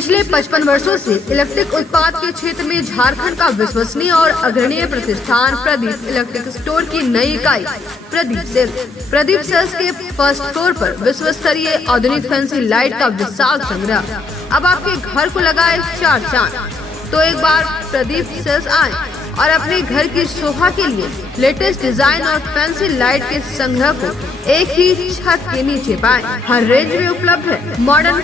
पिछले 55 वर्षों से इलेक्ट्रिक उत्पाद के क्षेत्र में झारखंड का विश्वसनीय और अग्रणीय प्रतिष्ठान प्रदीप इलेक्ट्रिक स्टोर की नई इकाई प्रदीप सेल्स के फर्स्ट फ्लोर पर विश्व स्तरीय आधुनिक फैंसी लाइट का विशाल संग्रह अब आपके घर को लगाए 4 चांद। तो एक बार प्रदीप सेल्स आए और अपने घर की शोभा के लिए लेटेस्ट डिजाइन और फैंसी लाइट के संग्रह को एक ही छत के नीचे पाएं। हर रेंज में उपलब्ध है मॉडर्न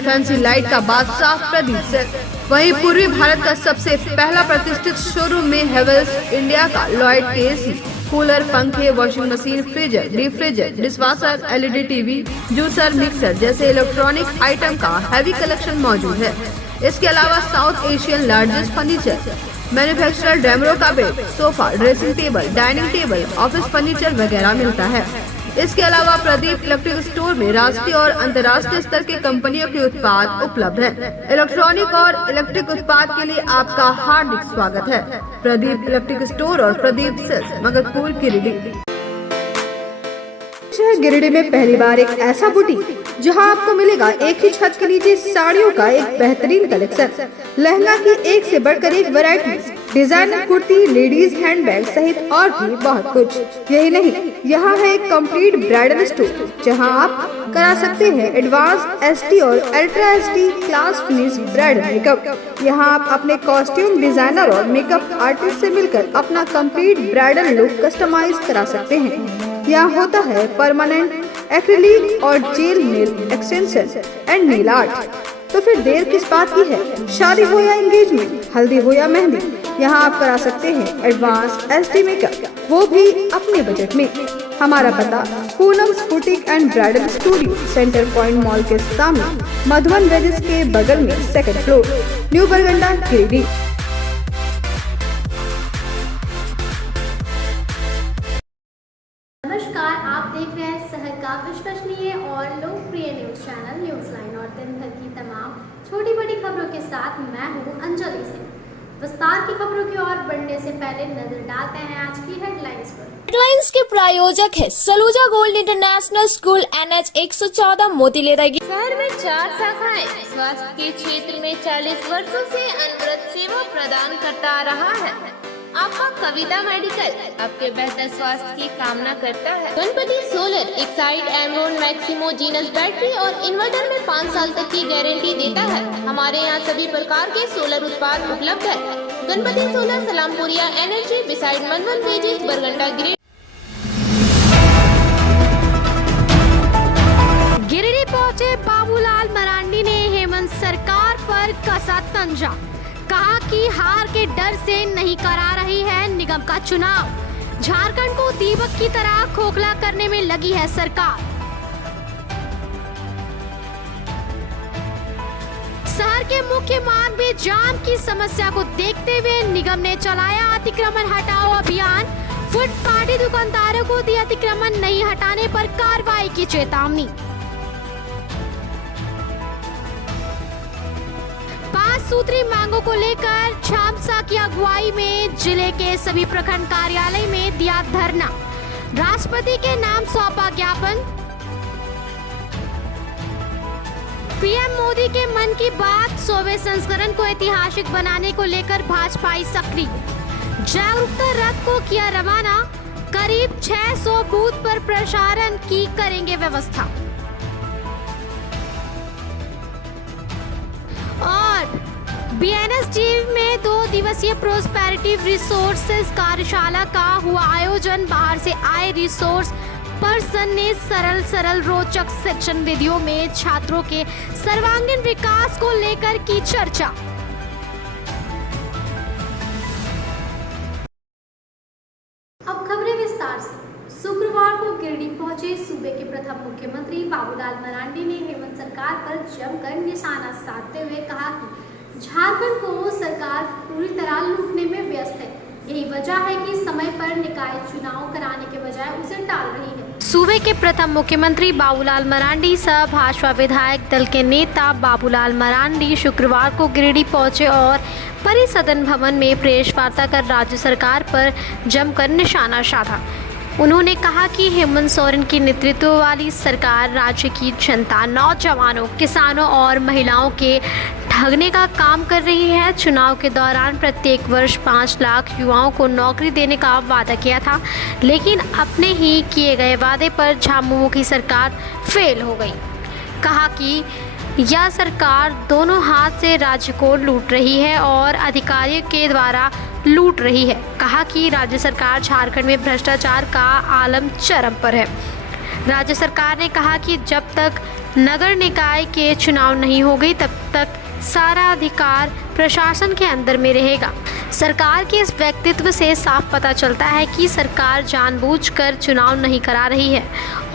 फैंसी लाइट का बादशाह प्रदीप सेल्स। वहीं पूर्वी भारत का सबसे पहला प्रतिष्ठित शोरूम में हेवेल्स इंडिया का लॉयड के एसी, कूलर, पंखे, washing machine, freezer, deep freezer, dishwasher, LED TV, juicer, mixer जैसे इलेक्ट्रॉनिक आइटम का हैवी कलेक्शन मौजूद है। इसके अलावा south Asian largest furniture manufacturer Damro का bed, sofa, dressing table, dining table, office furniture वगैरह मिलता है। इसके अलावा प्रदीप इलेक्ट्रिक स्टोर में राष्ट्रीय और अंतर्राष्ट्रीय स्तर के कंपनियों के उत्पाद उपलब्ध हैं। इलेक्ट्रॉनिक और इलेक्ट्रिक उत्पाद के लिए आपका हार्दिक स्वागत है। प्रदीप इलेक्ट्रिक स्टोर और प्रदीप सेल्स, मगरपुर, गिरिडीह। गिरिडीह में पहली बार एक ऐसा बुटीक जहां आपको मिलेगा एक ही छत के नीचे साड़ियों का एक बेहतरीन कलेक्शन, लहंगा की एक से बढ़कर एक variety, designer kurti, ladies handbag सहित और भी बहुत कुछ। यही नहीं, यहाँ है एक कंप्लीट ब्राइडल स्टोर जहां आप करा सकते हैं एडवांस एसटी और ultra ST class finish bridal makeup. यहाँ आप अपने कॉस्ट्यूम डिजाइनर और मेकअप आर्टिस्ट से मिलकर अपना कंप्लीट ब्राइडल लुक कस्टमाइज करा सकते हैं। यहाँ होता है परमानेंट एक्रिलिक और jail nail extension and nail art. तो फिर देर किस बात की है? शादी हो या एंगेजमेंट, हल्दी हो या मेहंदी, यहाँ आप करा सकते हैं एडवांस एसटी मेकअप, वो भी अपने बजट में। हमारा पता Poonam's boutique and bridal studio, centre point mall के सामने, मधुबन वेजेस के बगल में, 2nd फ्लोर, न्यू बरगंडा, गिरिडीह। नमस्कार, आप देख रहे हैं शहर का विश्वसनीय और लोकप्रिय न्यूज चैनल न्यूज लाइन और दिन भर की तमाम छोटी बड़ी खबरों के साथ मैं हूं अंजलि सिंह। विस्तार की खबरों की ओर बढ़ने से पहले नजर डालते हैं आज की हेडलाइंस पर। हेडलाइंस के प्रायोजक है Saluja gold international school, NH 114, मोतीलेरा। शहर में 4 शाखाएं स्वास्थ्य के क्षेत्र में 40 वर्षों से अनवरत सेवा प्रदान करता आ रहा है। आपका कविता मेडिकल आपके बेहतर स्वास्थ्य की कामना करता है। Ganpati solar Exide Amaron Maximo genus battery और इन्वर्टर में 5 साल तक की गारंटी देता है। हमारे यहाँ सभी प्रकार के सोलर उत्पाद उपलब्ध है। Ganpati solar, Salampuria energy, beside Madhuban वेजेस, बरगंडा, गिरिडीह पहुंचे बाबूलाल मरांडी ने हेमंत सरकार पर कसा तंजा। कहा कि हार के डर से नहीं करा रही है निगम का चुनाव। झारखंड को दीपक की तरह खोखला करने में लगी है सरकार। शहर के मुख्य मार्ग में जाम की समस्या को देखते हुए निगम ने चलाया अतिक्रमण हटाओ अभियान। फुटपाथी दुकानदारों को दी अतिक्रमण नहीं हटाने पर कार्रवाई की चेतावनी। 5 सूत्री मांगों को लेकर झामसा की अगुवाई में जिले के सभी प्रखंड कार्यालय में दिया धरना। राष्ट्रपति के नाम सौंपा ज्ञापन। पीएम मोदी के मन की बात 100वें संस्करण को ऐतिहासिक बनाने को लेकर भाजपाई सक्रिय। जागरूकता रथ को किया रवाना। करीब 600 बूथ पर प्रसारण की करेंगे व्यवस्था। और BNSG में 2 दिवसीय प्रोस्पेरिटी रिसोर्सेज कार्यशाला का हुआ आयोजन। बाहर से आए रिसोर्स पर्सन ने सरल रोचक शिक्षण विधियों में छात्रों के सर्वांगीण विकास को लेकर की चर्चा। अब खबरें विस्तार से। शुक्रवार को गिरिडीह पहुंचे सूबे के प्रथम मुख्यमंत्री बाबूलाल मरांडी ने हेमंत सरकार पर जमकर निशाना साधते हुए कहा कि झारखंड को सरकार पूरी तरह लूटने में व्यस्त है। यही वजह है कि समय पर निकाय चुनाव कराने के बजाय उसे टाल रही है। सूबे के प्रथम मुख्यमंत्री बाबूलाल मरांडी सह भाजपा विधायक दल के नेता बाबूलाल मरांडी शुक्रवार को गिरिडीह पहुंचे और परिसदन भवन में प्रेस वार्ता कर राज्य सरकार पर जमकर निशाना साधा। उन्होंने कहा कि हेमंत सोरेन की नेतृत्व वाली सरकार राज्य की जनता, नौजवानों, किसानों और महिलाओं के ठगने का काम कर रही है। चुनाव के दौरान प्रत्येक वर्ष 5 लाख युवाओं को नौकरी देने का वादा किया था, लेकिन अपने ही किए गए वादे पर झामुमो की सरकार फेल हो गई। कहा कि यह सरकार दोनों हाथ से राज्य को लूट रही है और अधिकारियों के द्वारा लूट रही है। कहा कि राज्य सरकार झारखंड में भ्रष्टाचार का आलम चरम पर है। राज्य सरकार ने कहा कि जब तक नगर निकाय के चुनाव नहीं हो गई तब तक सारा अधिकार प्रशासन के अंदर में रहेगा। सरकार के इस व्यक्तित्व से साफ पता चलता है कि सरकार जानबूझकर चुनाव नहीं करा रही है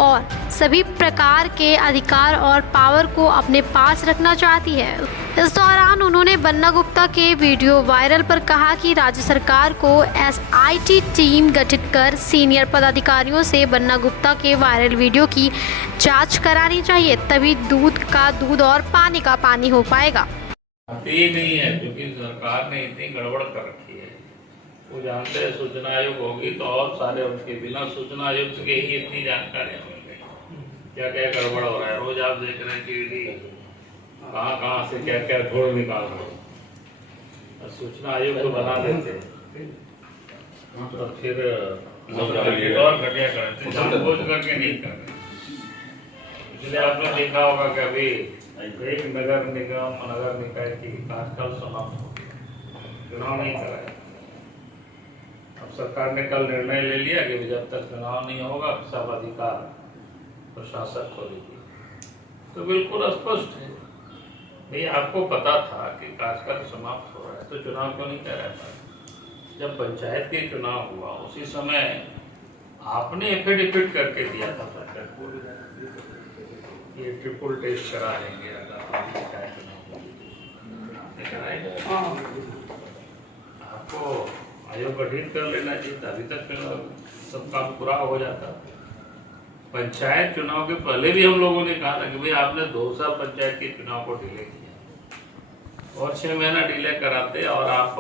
और सभी प्रकार के अधिकार और पावर को अपने पास रखना चाहती है। इस दौरान उन्होंने बन्ना गुप्ता के वीडियो वायरल पर कहा कि राज्य सरकार को SIT टीम गठित कर सीनियर पदाधिकारियों से बन्ना गुप्ता के वायरल वीडियो की जांच करानी चाहिए, तभी दूध का दूध और पानी का पानी हो पाएगा। ये नहीं है क्योंकि सरकार ने इतनी गड़बड़ कर रखी है। वो जानते हैं सूचना आयोग होगी तो और सारे उसके बिना सूचना आयोग के ही इतनी जानकारियां मिल गई। क्या क्या गड़बड़ हो रहा है, रोज आप देख रहे हैं कि कहाँ से क्या क्या ढोल निकाल रहे हैं। सूचना आयोग को बना देते और फिर और घटिया करते, जानबूझ करके नहीं कर रहे। इसलिए आपने देखा होगा कि अभी एक नगर निकाय की कार्यकाल समाप्त हो, चुनाव नहीं कराया। अब सरकार ने कल निर्णय ले लिया कि जब तक चुनाव नहीं होगा सब अधिकार प्रशासक को देगी। तो बिल्कुल स्पष्ट है भाई, आपको पता था कि कार्यकाल समाप्त हो रहा है तो चुनाव क्यों नहीं कराया था। जब पंचायत के चुनाव हुआ उसी समय आपने एफिडेविट करके दिया था सरकार को, ये ट्रिपल टेस्ट करा लेंगे अगर आपको आयोग गठित कर लेना चाहिए, अभी तक सब काम पूरा हो जाता। पंचायत चुनाव के पहले भी हम लोगों ने कहा था कि भाई आपने 2 साल पंचायत के चुनाव को डिले किया और 6 महीना डिले कराते और आप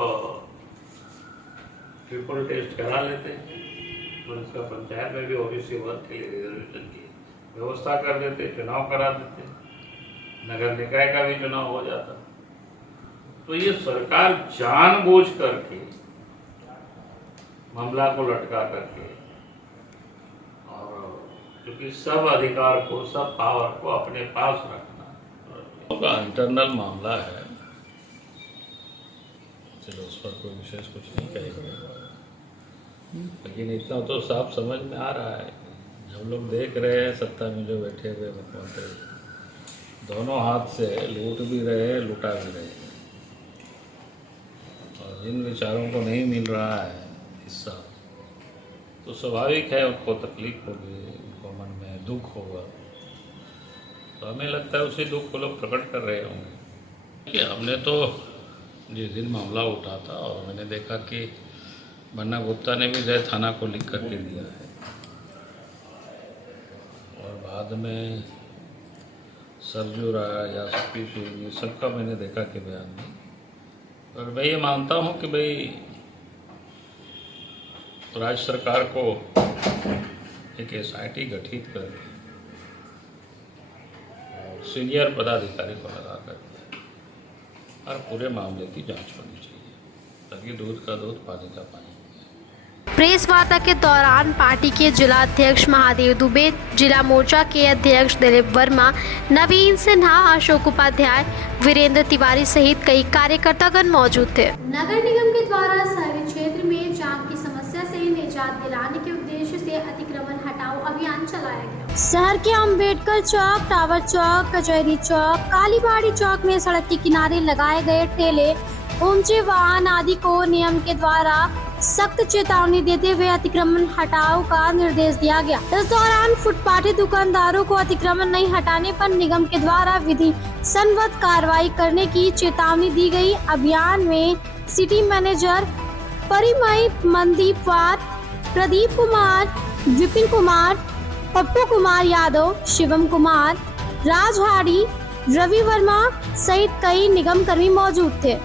ट्रिपल टेस्ट करा लेते और इसका पंचायत में भी ओबीसी वर्ग के लिए रिजर्वेशन की व्यवस्था कर देते, चुनाव करा देते, नगर निकाय का भी चुनाव हो जाता। तो ये सरकार जानबूझ करके मामला को लटका करके और क्योंकि सब अधिकार को, सब पावर को अपने पास रखना का इंटरनल मामला है, चलो उस पर कोई विशेष कुछ नहीं कहेंगे, लेकिन इतना तो साफ समझ में आ रहा है। हम लोग देख रहे हैं सत्ता में जो बैठे हुए मुख्यमंत्री दोनों हाथ से लूट भी रहे हैं, लुटा भी रहे हैं और जिन विचारों को नहीं मिल रहा है हिस्सा तो स्वाभाविक है उनको तकलीफ होगी, उनको मन में दुख होगा। तो हमें लगता है उसी दुख को लोग प्रकट कर रहे होंगे कि हमने तो जिस दिन मामला उठा था और मैंने देखा कि बन्ना गुप्ता ने भी जय थाना को लिख करके दिया है और बाद में सरजू रहा या सतीश, ये सबका मैंने देखा कि बयान नहीं। और मैं ये मानता हूँ कि भाई राज्य सरकार को एक SIT गठित करके और सीनियर पदाधिकारी को लगा करके और पूरे मामले की जांच होनी चाहिए ताकि दूध का दूध, पानी का पानी। प्रेस वार्ता के दौरान पार्टी के जिला अध्यक्ष महादेव दुबे, जिला मोर्चा के अध्यक्ष दिलीप वर्मा, नवीन सिन्हा, अशोक उपाध्याय, वीरेंद्र तिवारी सहित कई कार्यकर्तागण मौजूद थे। नगर निगम के द्वारा शहरी क्षेत्र में जाम की समस्या से निजात दिलाने के उद्देश्य से अतिक्रमण हटाओ अभियान चलाया गया। शहर के अम्बेडकर चौक, टावर चौक, कचहरी चौक, कालीबाड़ी चौक में सड़क के किनारे लगाए गए ठेले, ऊंचे वाहन आदि को नियम के द्वारा सख्त चेतावनी देते हुए अतिक्रमण हटाओ का निर्देश दिया गया। इस दौरान फुटपाथी दुकानदारों को अतिक्रमण नहीं हटाने पर निगम के द्वारा विधि सम्मत कार्रवाई करने की चेतावनी दी गई। अभियान में सिटी मैनेजर परिमय मनदीपवार, प्रदीप कुमार, विपिन कुमार, पप्पू कुमार यादव, शिवम कुमार, राजहाड़ी, रवि वर्मा सहित कई निगम कर्मी मौजूद थे।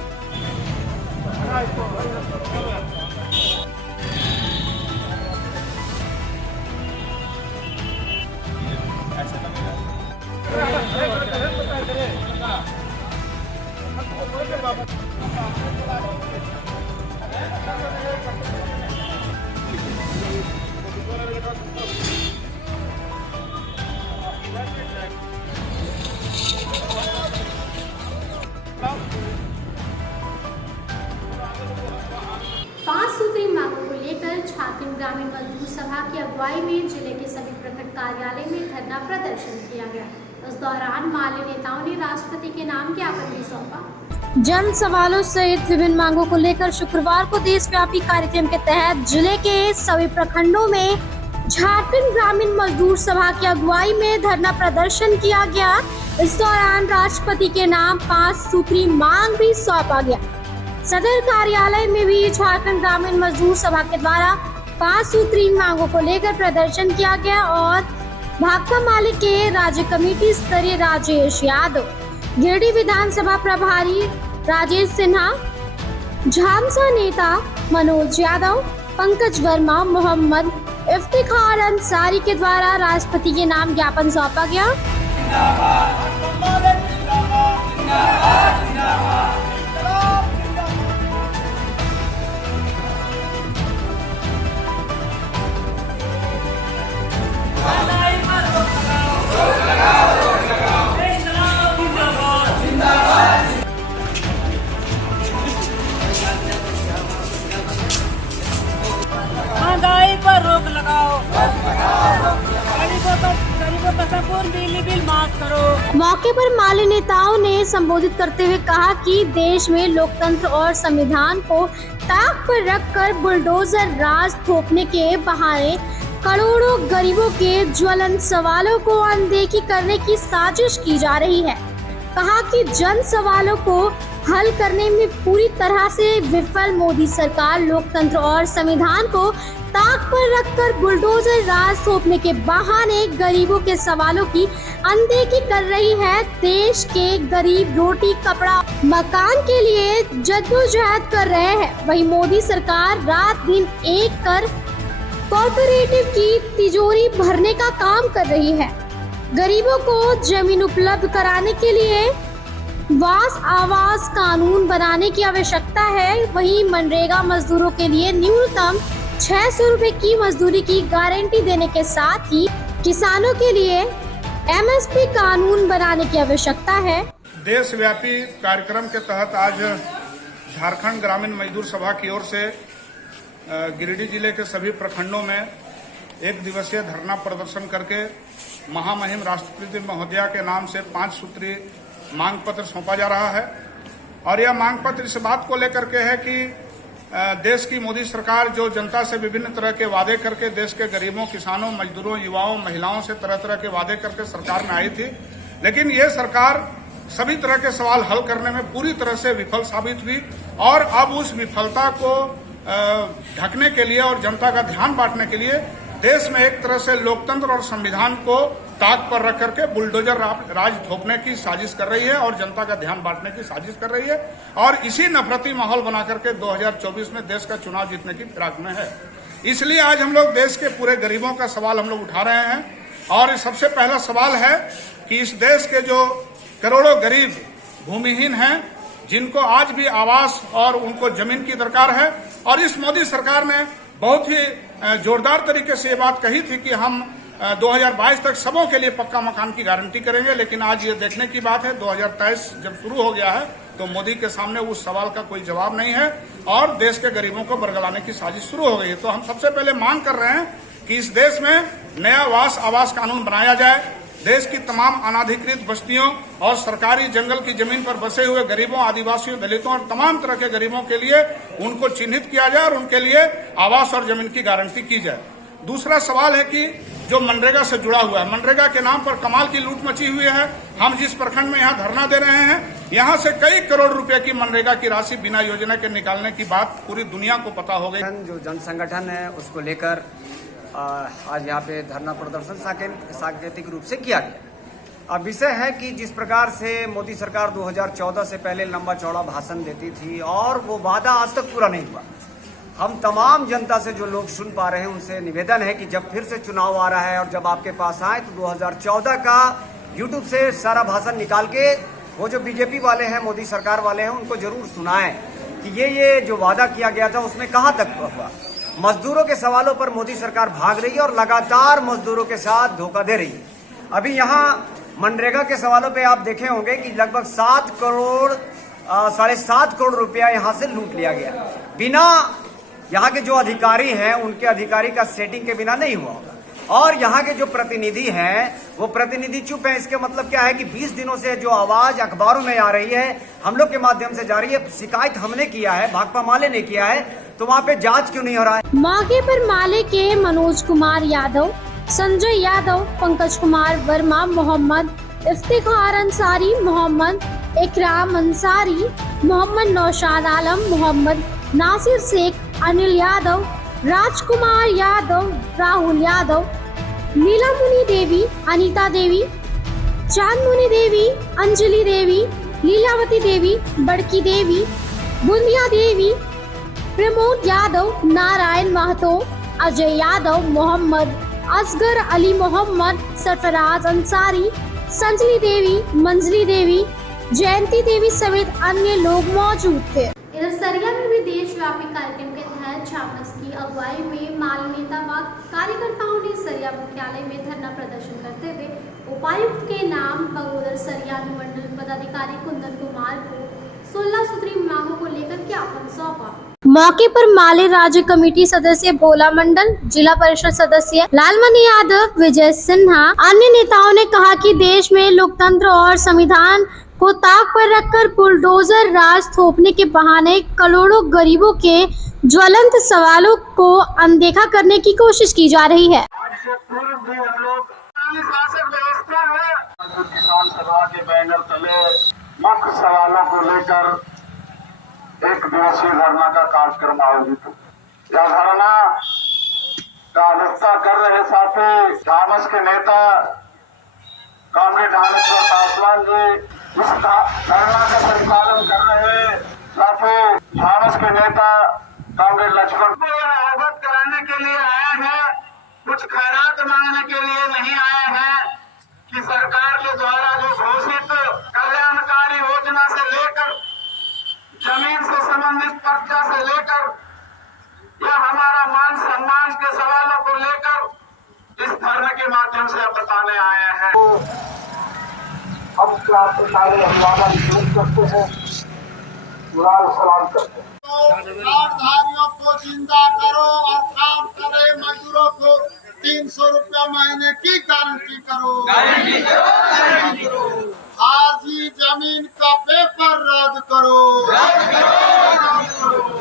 सूत्री मांगों को लेकर झारखंड ग्रामीण मजदूर सभा की अगुवाई में जिले के सभी प्रखंड कार्यालय में धरना प्रदर्शन किया गया। इस दौरान माल्य नेताओं ने राष्ट्रपति के नाम ज्ञापन भी सौंपा। जन सवालों सहित विभिन्न मांगों को लेकर शुक्रवार को देशव्यापी कार्यक्रम के तहत जिले के सभी प्रखंडों में झारखंड ग्रामीण मजदूर सभा की अगुवाई में धरना प्रदर्शन किया गया। इस दौरान राष्ट्रपति के नाम 5 सूत्री मांग भी सौंपा गया। सदर कार्यालय में भी झारखंड ग्रामीण मजदूर सभा के द्वारा 5 सूत्री मांगों को लेकर प्रदर्शन किया गया और भाकपा माले के राज्य कमेटी स्तरीय राजेश यादव, गिरिडीह विधानसभा प्रभारी राजेश सिन्हा, झामसा नेता मनोज यादव, पंकज वर्मा, मोहम्मद इफ्तिखार अंसारी के द्वारा राष्ट्रपति के नाम ज्ञापन सौंपा गया। महंगाई पर रोक लगाओ, गरीबों का संपूर्ण बिजली बिल माफ करो। मौके पर माले नेताओं ने संबोधित करते हुए कहा कि देश में लोकतंत्र और संविधान को ताक पर रखकर बुलडोजर राज थोपने के बहाने करोड़ों गरीबों के ज्वलंत सवालों को अनदेखी करने की साजिश की जा रही है। कहा कि जन सवालों को हल करने में पूरी तरह से विफल मोदी सरकार लोकतंत्र और संविधान को ताक पर रखकर बुलडोजर राज थोपने के बहाने गरीबों के सवालों की अनदेखी कर रही है। देश के गरीब रोटी कपड़ा मकान के लिए जद्दोजहद कर रहे हैं, वहीं मोदी सरकार रात दिन एक कर कॉर्पोरेटिव की तिजोरी भरने का काम कर रही है। गरीबों को जमीन उपलब्ध कराने के लिए वास आवास कानून बनाने की आवश्यकता है। वहीं मनरेगा मजदूरों के लिए न्यूनतम 600 रुपए की मजदूरी की गारंटी देने के साथ ही किसानों के लिए MSP कानून बनाने की आवश्यकता है। देशव्यापी कार्यक्रम के तहत आज झारखंड ग्रामीण मजदूर सभा की ओर से गिरिडीह जिले के सभी प्रखंडों में एक दिवसीय धरना प्रदर्शन करके महामहिम राष्ट्रपति महोदया के नाम से 5 सूत्री मांग पत्र सौंपा जा रहा है। और यह मांग पत्र इस बात को लेकर के है कि देश की मोदी सरकार जो जनता से विभिन्न तरह के वादे करके देश के गरीबों, किसानों, मजदूरों, युवाओं, महिलाओं से तरह तरह के वादे करके सरकार में आई थी, लेकिन ये सरकार सभी तरह के सवाल हल करने में पूरी तरह से विफल साबित हुई। और अब उस विफलता को ढकने के लिए और जनता का ध्यान बांटने के लिए देश में एक तरह से लोकतंत्र और संविधान को ताक पर रख करके बुलडोजर राज थोपने की साजिश कर रही है और जनता का ध्यान बांटने की साजिश कर रही है। और इसी नफरती माहौल बना करके 2024 में देश का चुनाव जीतने की फिराक में है। इसलिए आज हम लोग देश के पूरे गरीबों का सवाल हम लोग उठा रहे हैं। और सबसे पहला सवाल है कि इस देश के जो करोड़ों गरीब भूमिहीन हैं, जिनको आज भी आवास और उनको जमीन की दरकार है, और इस मोदी सरकार ने बहुत ही जोरदार तरीके से ये बात कही थी कि हम 2022 तक सबों के लिए पक्का मकान की गारंटी करेंगे। लेकिन आज ये देखने की बात है 2023 जब शुरू हो गया है तो मोदी के सामने उस सवाल का कोई जवाब नहीं है और देश के गरीबों को बरगलाने की साजिश शुरू हो गई है। तो हम सबसे पहले मांग कर रहे हैं कि इस देश में नया वास आवास कानून बनाया जाए। देश की तमाम अनाधिकृत बस्तियों और सरकारी जंगल की जमीन पर बसे हुए गरीबों, आदिवासियों, दलितों और तमाम तरह के गरीबों के लिए उनको चिन्हित किया जाए और उनके लिए आवास और जमीन की गारंटी की जाए। दूसरा सवाल है कि जो मनरेगा से जुड़ा हुआ है, मनरेगा के नाम पर कमाल की लूट मची हुई है। हम जिस प्रखंड में यहाँ धरना दे रहे हैं, यहाँ से कई करोड़ रुपए की मनरेगा की राशि बिना योजना के निकालने की बात पूरी दुनिया को पता हो गई। जो जन संगठन है उसको लेकर आज यहाँ पे धरना प्रदर्शन सांकेतिक रूप से किया गया। अब विषय है कि जिस प्रकार से मोदी सरकार 2014 से पहले लंबा चौड़ा भाषण देती थी और वो वादा आज तक पूरा नहीं हुआ। हम तमाम जनता से जो लोग सुन पा रहे हैं उनसे निवेदन है कि जब फिर से चुनाव आ रहा है और जब आपके पास आए तो 2014 का यूट्यूब से सारा भाषण निकाल के वो जो बीजेपी वाले हैं, मोदी सरकार वाले हैं, उनको जरूर सुनाएं कि ये जो वादा किया गया था उसमें कहाँ तक हुआ। मजदूरों के सवालों पर मोदी सरकार भाग रही है और लगातार मजदूरों के साथ धोखा दे रही है। अभी यहाँ मनरेगा के सवालों पे आप देखे होंगे कि लगभग 7.5 करोड़ रुपया यहाँ से लूट लिया गया बिना यहाँ के जो अधिकारी हैं उनके अधिकारी का सेटिंग के बिना नहीं हुआ होगा। और यहाँ के जो प्रतिनिधि हैं वो प्रतिनिधि चुप है। इसके मतलब क्या है कि 20 दिनों से जो आवाज अखबारों में आ रही है, हम लोग के माध्यम से जा रही है, शिकायत हमने किया है, भाकपा माले ने किया है, तो वहाँ पे जांच क्यों नहीं हो रहा है? मौके पर माले के मनोज कुमार यादव, संजय यादव, पंकज कुमार वर्मा, मोहम्मद इफ्तिखार अंसारी, मोहम्मद इकराम अंसारी, मोहम्मद नौशाद आलम, मोहम्मद नासिर शेख, अनिल यादव, राजकुमार यादव, राहुल यादव, नीलामुनि देवी, अनीता देवी, चांदमुनि देवी, अंजलि देवी, लीलावती देवी, बड़की देवी, बुंदिया देवी, प्रमोद यादव, नारायण महतो, अजय यादव, मोहम्मद असगर अली, मोहम्मद सरफराज अंसारी, संजली देवी, मंजली देवी, जयंती देवी समेत अन्य लोग मौजूद थे। इधर सरिया में भी देशव्यापी कार्यक्रम के तहत झामस की अगुवाई में माल नेता व कार्यकर्ताओं ने सरिया मुख्यालय में धरना प्रदर्शन करते हुए उपायुक्त के नाम बगोदर सरिया अनुमंडल पदाधिकारी कुंदन कुमार को 16 सूत्री मांगों को लेकर ज्ञापन सौंपा। मौके पर माले राज्य कमेटी सदस्य भोला मंडल, जिला परिषद सदस्य लालमणि यादव, विजय सिन्हा, अन्य नेताओं ने कहा कि देश में लोकतंत्र और संविधान को ताक पर रखकर बुलडोजर राज थोपने के बहाने करोड़ों गरीबों के ज्वलंत सवालों को अनदेखा करने की कोशिश की जा रही है। किसान सभा के बैनर तले मुख्य सवालों को लेकर एक दिवसीय धरना का कार्यक्रम आयोजित हुआ। यह धरना का अध्यक्षता कर रहे साथी झामस के नेता कॉमरेड आनंदराव पासवान जी, इस धरना का परिचालन कर रहे साथी झामस के नेता कॉमरेड लक्ष्मण को अवगत कराने के लिए आए हैं, कुछ खैरात मांगने के लिए नहीं आए हैं कि सरकार के द्वारा जो घोषित कल्याणकारी योजना से लेकर जमीन से संबंधित पर्चा से लेकर या हमारा मान सम्मान के सवालों को लेकर इस धरने के माध्यम से अब बताने आए हैं। हम सारे हंगामा शुरू करते हैं, सलाम करते हैं। कार्डधारियों को जिंदा करो और काम करे मजदूरों को 300 रुपया महीने की गारंटी करो। आरजी जमीन का पेपर रद्द करो।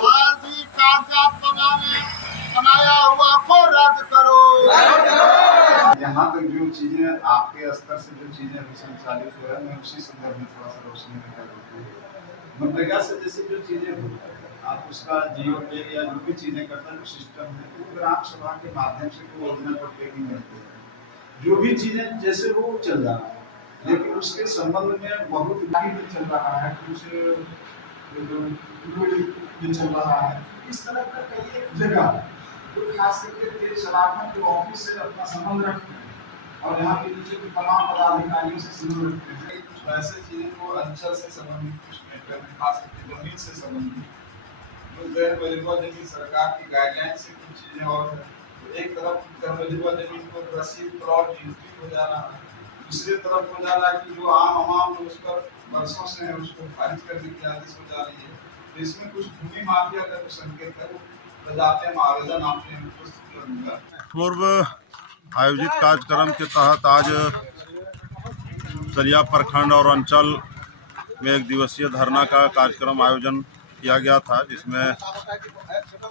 आरजी कागजात बनाया हुआ को रद्द करो। यहाँ तक जो चीजें आपके स्तर से जो चीजें अभी संचालित हुआ है, मैं उसी संदर्भ में थोड़ा सा रोशनी में करता हूँ। मनरेगा से जैसे जो चीजें होता है, आप उसका जियो पे या जो भी चीजें करता है, जो सिस्टम है, वो ग्राम सभा के माध्यम से योजना पर ट्रेनिंग मिलती है। जो भी चीजें जैसे वो चल रहा है, लेकिन उसके संबंध में बहुत नहीं चल रहा है, कुछ चल रहा है। इस तरह का कई जगह तो खास करके तेज शराफत के ऑफिस से अपना संबंध रखते हैं और यहाँ के नीचे के तमाम पदाधिकारियों से संबंध रखते हैं। कुछ ऐसे चीजें को अंचल से संबंधित, कुछ मैटर में खास करके जमीन से संबंधित, जो गैर वजीफा जमीन सरकार की गाइडलाइन से कुछ चीजें और है। एक तरफ गैर वजीफा जमीन को रसीद प्लॉट एंट्री हो जाना, दूसरी तरफ हो जाना कि जो आम उस पर वर्षों से है उसको खारिज करने की आदेश हो जा रही है। तो इसमें कुछ भूमि माफिया का कुछ संकेत है, वो आवेदन आपने उपस्थित करूंगा। पूर्व आयोजित कार्यक्रम के तहत आज सरिया प्रखंड और अंचल में एक दिवसीय धरना का कार्यक्रम आयोजन किया गया था, जिसमें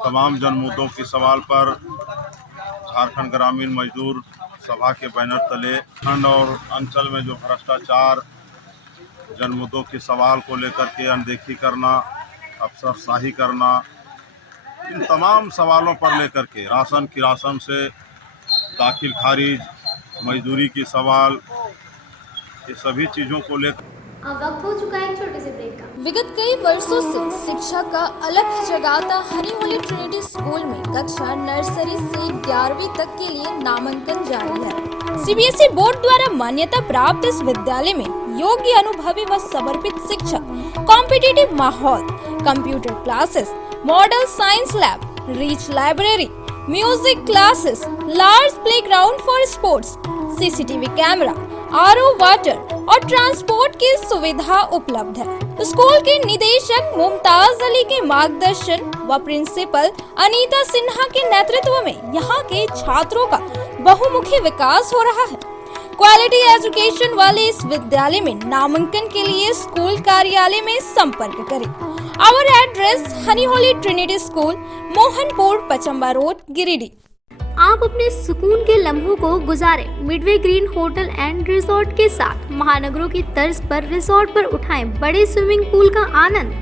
तमाम जनमुद्दों के सवाल पर झारखंड ग्रामीण मजदूर सभा के बैनर तले खंड और अंचल में जो भ्रष्टाचार, जनमुद्दों के सवाल को लेकर के अनदेखी करना, अफसरशाही करना, इन तमाम सवालों पर लेकर के राशन की राशन से दाखिल खारिज, मजदूरी की सवाल, ये सभी चीज़ों को लेकर अब वक्त हो चुका है एक छोटे से ब्रेक का। विगत कई वर्षों से शिक्षा का अलग जगाता हनी होली ट्रिनिटी स्कूल में कक्षा नर्सरी से 11वीं तक के लिए नामांकन जारी है। सीबीएसई बोर्ड द्वारा मान्यता प्राप्त इस विद्यालय में योग्य, अनुभवी व समर्पित शिक्षक, कॉम्पिटिटिव माहौल, computer classes, model science lab, rich library, music classes, large playground for sports, CCTV camera, RO water और ट्रांसपोर्ट की सुविधा उपलब्ध है। स्कूल के निदेशक मुमताज अली के मार्गदर्शन व प्रिंसिपल अनीता सिन्हा के नेतृत्व में यहाँ के छात्रों का बहुमुखी विकास हो रहा है। क्वालिटी एजुकेशन वाले इस विद्यालय में नामांकन के लिए स्कूल कार्यालय में संपर्क करें। आवर एड्रेस हनी holy trinity school, Mohanpur, Pachamba road, Giridih. आप अपने सुकून के लम्हों को गुजारें midway green hotel and resort के साथ। महानगरों की तर्ज पर रिसोर्ट पर उठाएं बड़े स्विमिंग पूल का आनंद।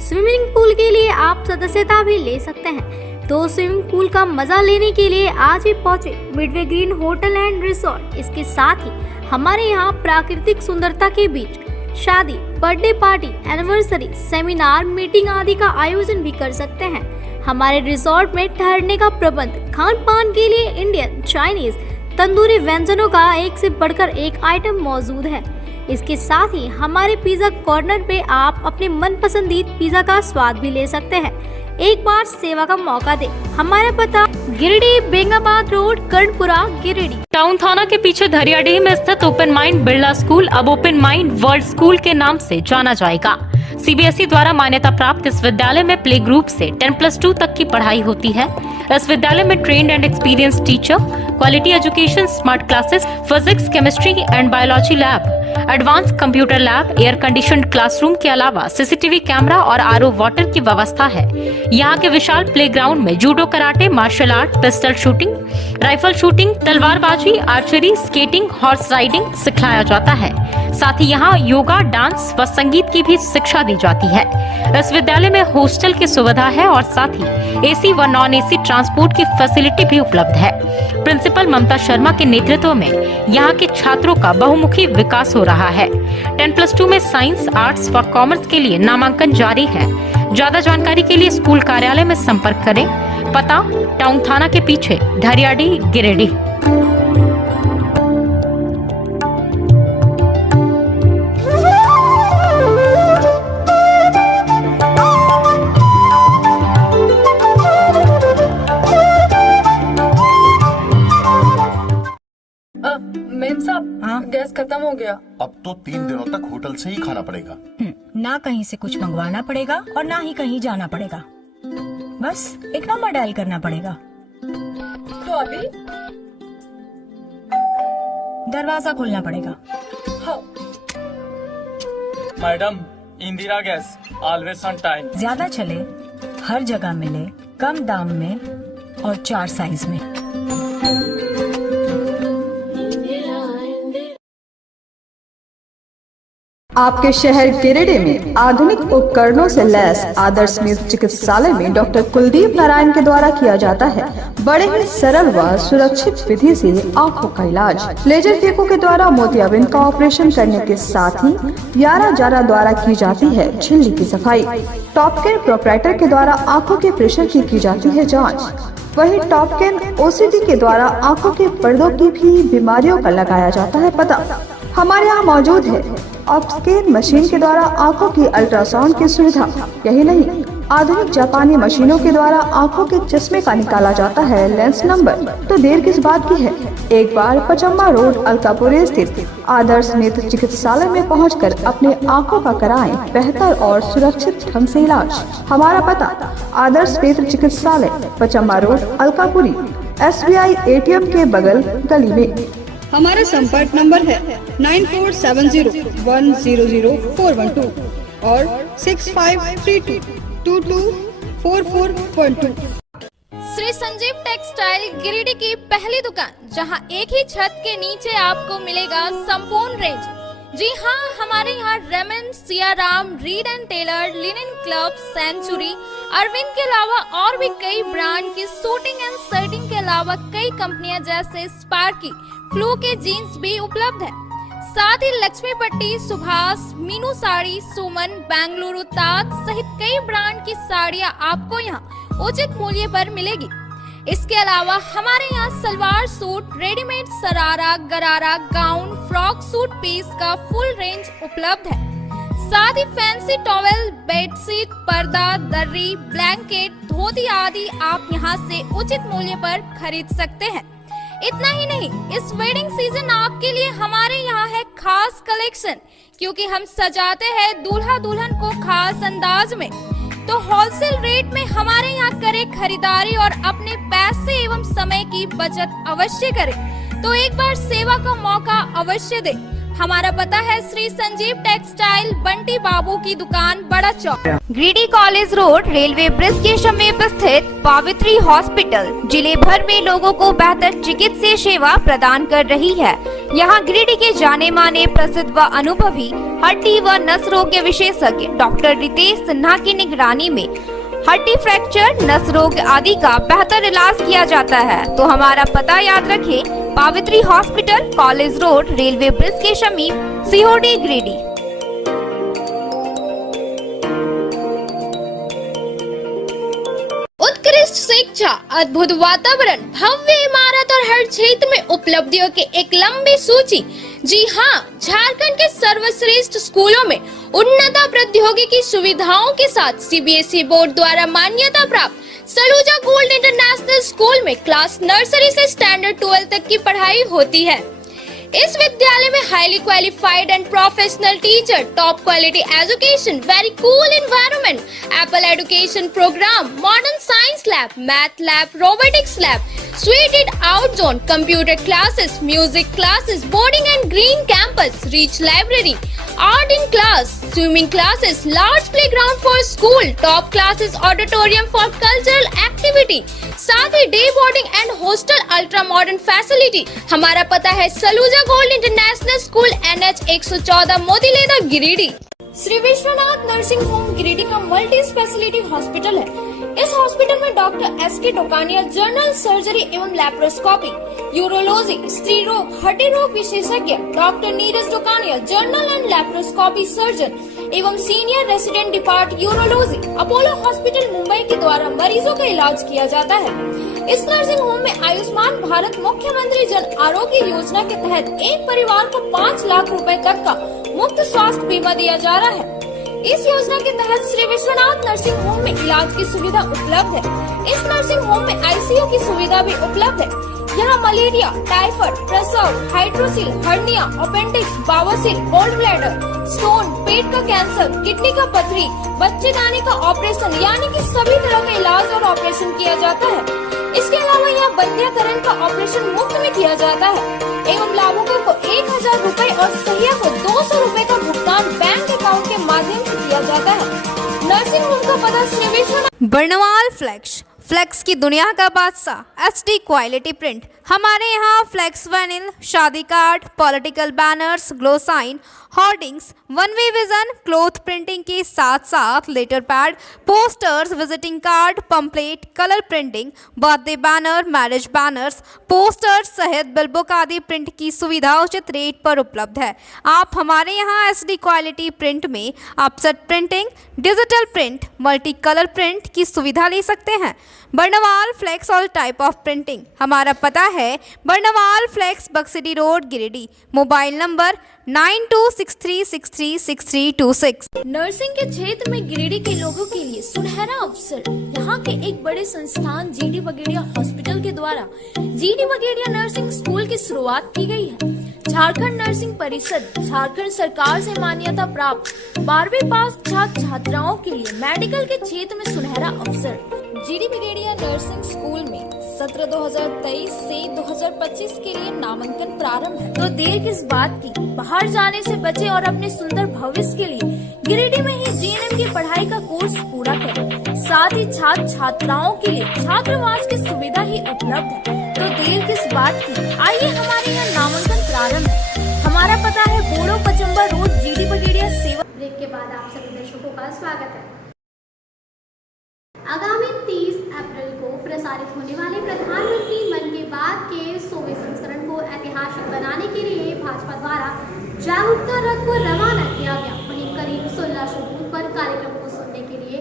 स्विमिंग पूल के लिए आप सदस्यता भी ले सकते हैं, तो स्विमिंग पूल का मजा लेने के लिए आज ही पहुंचे Midway green hotel and resort. इसके साथ ही हमारे यहाँ प्राकृतिक सुंदरता के बीच शादी, birthday party, anniversary, seminar, meeting आदि का आयोजन भी कर सकते हैं। हमारे रिसोर्ट में ठहरने का प्रबंध, खान पान के लिए इंडियन, चाइनीज, तंदूरी व्यंजनों का एक से बढ़कर एक आइटम मौजूद है। इसके साथ ही हमारे पिज्जा कॉर्नर पे आप अपने मनपसंदीद पिज्जा का स्वाद भी ले सकते हैं। एक बार सेवा का मौका दे। हमारा पता गिरिडीह बेंगाबाद रोड, कर्णपुरा, गिरिडीह। टाउन थाना के पीछे धरियाडीह में स्थित ओपन माइंड बिरला स्कूल अब ओपन माइंड वर्ल्ड स्कूल के नाम से जाना जाएगा। सीबीएसई द्वारा मान्यता प्राप्त इस विद्यालय में प्ले ग्रुप से 10+2 तक की पढ़ाई होती है। इस विद्यालय में trained and experience teacher, quality education, smart classes, physics, chemistry and biology lab, advance computer lab, air conditioned classroom के अलावा सीसीटीवी कैमरा और आरओ वाटर की व्यवस्था है। यहाँ के विशाल प्लेग्राउंड में judo, karate, martial art, pistol shooting, rifle shooting, तलवारबाजी, आर्चरी, स्केटिंग, हॉर्स राइडिंग सिखाया जाता है। साथ ही यहाँ योगा, डांस व संगीत की भी शिक्षा दी जाती है। इस विद्यालय में हॉस्टल की सुविधा है और साथ ही एसी व नॉन एसी ट्रांसपोर्ट की फैसिलिटी भी उपलब्ध है। प्रिंसिपल ममता शर्मा के नेतृत्व में यहाँ के छात्रों का बहुमुखी विकास हो रहा है। 10+2 में साइंस, आर्ट्स व कॉमर्स के लिए नामांकन जारी है। ज्यादा जानकारी के लिए स्कूल कार्यालय में संपर्क करें। पता टाउन थाना के पीछे, धरियाडीह, गिरिडीह। मेम साहब, हाँ? गैस खत्म हो गया। अब तो 3 दिनों तक होटल से ही खाना पड़ेगा। ना कहीं से कुछ मंगवाना पड़ेगा और ना ही कहीं जाना पड़ेगा। बस एक नंबर डायल करना पड़ेगा। तो अभी दरवाजा खोलना पड़ेगा। हाँ। Madam, Indira gas always on time. ज्यादा चले, हर जगह मिले, कम दाम में और 4 साइज में। आपके शहर गिरिडीह में आधुनिक उपकरणों से लैस आदर्श नेत्र चिकित्सालय में डॉक्टर कुलदीप नारायण के द्वारा किया जाता है बड़े ही सरल व सुरक्षित विधि से आंखों का इलाज। लेजर फेको के द्वारा मोतियाबिंद का ऑपरेशन करने के साथ ही यारा जारा द्वारा की जाती है झिल्ली की सफाई। टॉप केयर प्रोपराइटर के द्वारा आंखों के प्रेशर की जाती है जाँच। वही टॉप केयर ओसीडी के द्वारा आंखों के पर्दों की भी बीमारियों का लगाया जाता है पता। हमारे यहाँ मौजूद है ऑप्टिकल मशीन के द्वारा आंखों की अल्ट्रासाउंड की सुविधा। यही नहीं, आधुनिक जापानी मशीनों के द्वारा आंखों के चश्मे का निकाला जाता है लेंस नंबर। तो देर किस बात की है, एक बार पचम्बा रोड, अलकापुर स्थित आदर्श नेत्र चिकित्सालय में पहुंचकर अपने आंखों का कराएं बेहतर और सुरक्षित ढंग से इलाज। हमारा पता आदर्श नेत्र चिकित्सालय, Pachamba road, Alkapuri, SBI ATM के बगल गली में। हमारा संपर्क नंबर है 9470100412 और 6532224412। श्री संजीव टेक्सटाइल गिरिडीह की पहली दुकान, जहां एक ही छत के नीचे आपको मिलेगा संपूर्ण रेंज। जी हाँ, हमारे यहाँ Raymond, Siyaram, Reid and Taylor, linen club, century, Arvind के अलावा और भी कई ब्रांड की सूटिंग एंड शर्टिंग के अलावा कई कंपनियां जैसे स्पार्की, फ्लू के जीन्स भी उपलब्ध है। साथ ही लक्ष्मी पट्टी, सुभाष, मीनू साड़ी, सुमन, बेंगलुरु ताज सहित कई ब्रांड की साड़ियां आपको यहाँ उचित मूल्य पर मिलेगी। इसके अलावा हमारे यहाँ सलवार सूट, रेडीमेड सरारा, गरारा, गाउन, फ्रॉक सूट पीस का फुल रेंज उपलब्ध है। साथ ही फैंसी टॉवेल, बेडशीट, पर्दा, दर्री, ब्लैंकेट, धोती आदि आप यहाँ से उचित मूल्य पर खरीद सकते हैं। इतना ही नहीं, इस वेडिंग सीजन आपके लिए हमारे यहाँ है खास कलेक्शन, क्योंकि हम सजाते हैं दूल्हा दुल्हन को खास अंदाज में। तो होलसेल रेट में हमारे यहाँ करें खरीदारी और अपने पैसे एवं समय की बचत अवश्य करें। तो एक बार सेवा का मौका अवश्य दे। हमारा पता है श्री संजीव टेक्सटाइल, बंटी बाबू की दुकान, Bada Chowk, Giridih college road, railway bridge के समीप स्थित पावित्री हॉस्पिटल जिले भर में लोगों को बेहतर चिकित्सीय सेवा प्रदान कर रही है। यहाँ गिरिडीह के जाने माने प्रसिद्ध व अनुभवी हड्डी व नस रोग के विशेषज्ञ डॉक्टर रितेश सिन्हा की निगरानी में हड्डी फ्रैक्चर, नस रोग आदि का बेहतर इलाज किया जाता है। तो हमारा पता याद रखें, Pavitri hospital, college road, railway bridge के समीप, सीओडी, गिरिडीह। उत्कृष्ट शिक्षा, अद्भुत वातावरण, भव्य इमारत और हर क्षेत्र में उपलब्धियों की एक लंबी सूची। जी हाँ, झारखंड के सर्वश्रेष्ठ स्कूलों में उन्नत प्रौद्योगिकी सुविधाओं के साथ सीबीएसई बोर्ड द्वारा मान्यता प्राप्त सलूजा गोल्ड इंटरनेशनल स्कूल में क्लास नर्सरी से स्टैंडर्ड 12 तक की पढ़ाई होती है। इस विद्यालय में highly qualified and professional teacher, top quality education, very cool environment, Apple education program, modern science lab, math lab, robotics lab, suited out zone, computer classes, music classes, boarding and green campus, rich library, art in class, swimming classes, large playground for school, top classes, auditorium for cultural activity, साथ ही day boarding and hostel ultra modern facility. हमारा पता है Saluja gold international school, NH 114, Motileda, Giridih. Shri Vishwanath nursing home Giridih का multi speciality hospital है। इस hospital में doctor SK Tokania general surgery एवं लैप्रोस्कोपी, यूरोलॉजी, स्त्री रोग, हड्डी रोग विशेषज्ञ, doctor Neeraj Tokania general and laparoscopy surgeon एवं senior resident depart urology, Apollo hospital Mumbai के द्वारा मरीजों का इलाज किया जाता है। इस नर्सिंग होम में आयुष्मान भारत मुख्यमंत्री जन आरोग्य योजना के तहत एक परिवार को 5 लाख रुपए तक का मुफ्त स्वास्थ्य बीमा दिया जा रहा है। इस योजना के तहत श्री विश्वनाथ नर्सिंग होम में इलाज की सुविधा उपलब्ध है। इस नर्सिंग होम में ICU की सुविधा भी उपलब्ध है। यहाँ मलेरिया, टाइफाइड, प्रसव, हाइड्रोसिल, हर्निया, अपेंडिक्स, बावसीर, गोल्ड ब्लैडर, स्टोन, पेट का कैंसर, किडनी का पथरी, बच्चेदानी का ऑपरेशन यानी कि सभी तरह का इलाज और ऑपरेशन किया जाता है। इसके अलावा यहाँ बंध्याकरण का ऑपरेशन मुफ्त में किया जाता है एवं लाभुकों को 1000 रुपए और सहिया को 200 रुपए का भुगतान बैंक अकाउंट के माध्यम से किया जाता है। नर्सिंग होम का पता श्री विश्वनाथ। बर्नवाल फ्लेक्स की दुनिया का बादशाह, HD क्वालिटी प्रिंट। हमारे यहाँ फ्लेक्स वैनिल, शादी card, political banners, glow sign, hoardings, one way vision, cloth printing के साथ साथ letter pad, posters, visiting card, pamphlet, colour printing, birthday banner, marriage banners, posters सहित बिलबुक आदि प्रिंट की सुविधा उचित रेट पर उपलब्ध है। आप हमारे यहाँ SD क्वालिटी प्रिंट में offset printing, digital print, multi colour print की सुविधा ले सकते हैं। Barnwal flex all type of printing. हमारा पता है Barnwal flex, Baksidih road, Giridih. Mobile number 9263636326। Nursing के क्षेत्र में गिरिडीह के लोगों के लिए सुनहरा अवसर। यहाँ के एक बड़े संस्थान GD बगेड़िया हॉस्पिटल के द्वारा GD बगेड़िया नर्सिंग स्कूल की शुरुआत की गई है। झारखंड नर्सिंग परिषद, झारखंड सरकार से मान्यता प्राप्त 12वीं पास छात्र छात्राओं के लिए मेडिकल के क्षेत्र में सुनहरा अवसर। GD बगेड़िया नर्सिंग स्कूल में सत्र 2023 से 2025 के लिए नामांकन प्रारंभ है। तो देर किस बात की, बाहर जाने से बचे और अपने सुंदर भविष्य के लिए गिरिडीह में ही GNM की पढ़ाई का कोर्स पूरा करें। साथ ही छात्र छात्राओं के लिए छात्रावास की सुविधा ही उपलब्ध है। तो देर किस बात की, आइए हमारे यहाँ नामांकन प्रारंभ है। हमारा पता है बोड़ो पचम्बा रोड, GD बगेड़िया सेवा। ब्रेक के बाद आप सभी दर्शकों का स्वागत है। आगामी 30 अप्रैल को प्रसारित होने वाले प्रधानमंत्री मन की बात के 100वें संस्करण को ऐतिहासिक बनाने के लिए भाजपा द्वारा जागरूकता रथ को रवाना किया गया। वहीं करीब 1600 बूथ पर कार्यक्रम को सुनने के लिए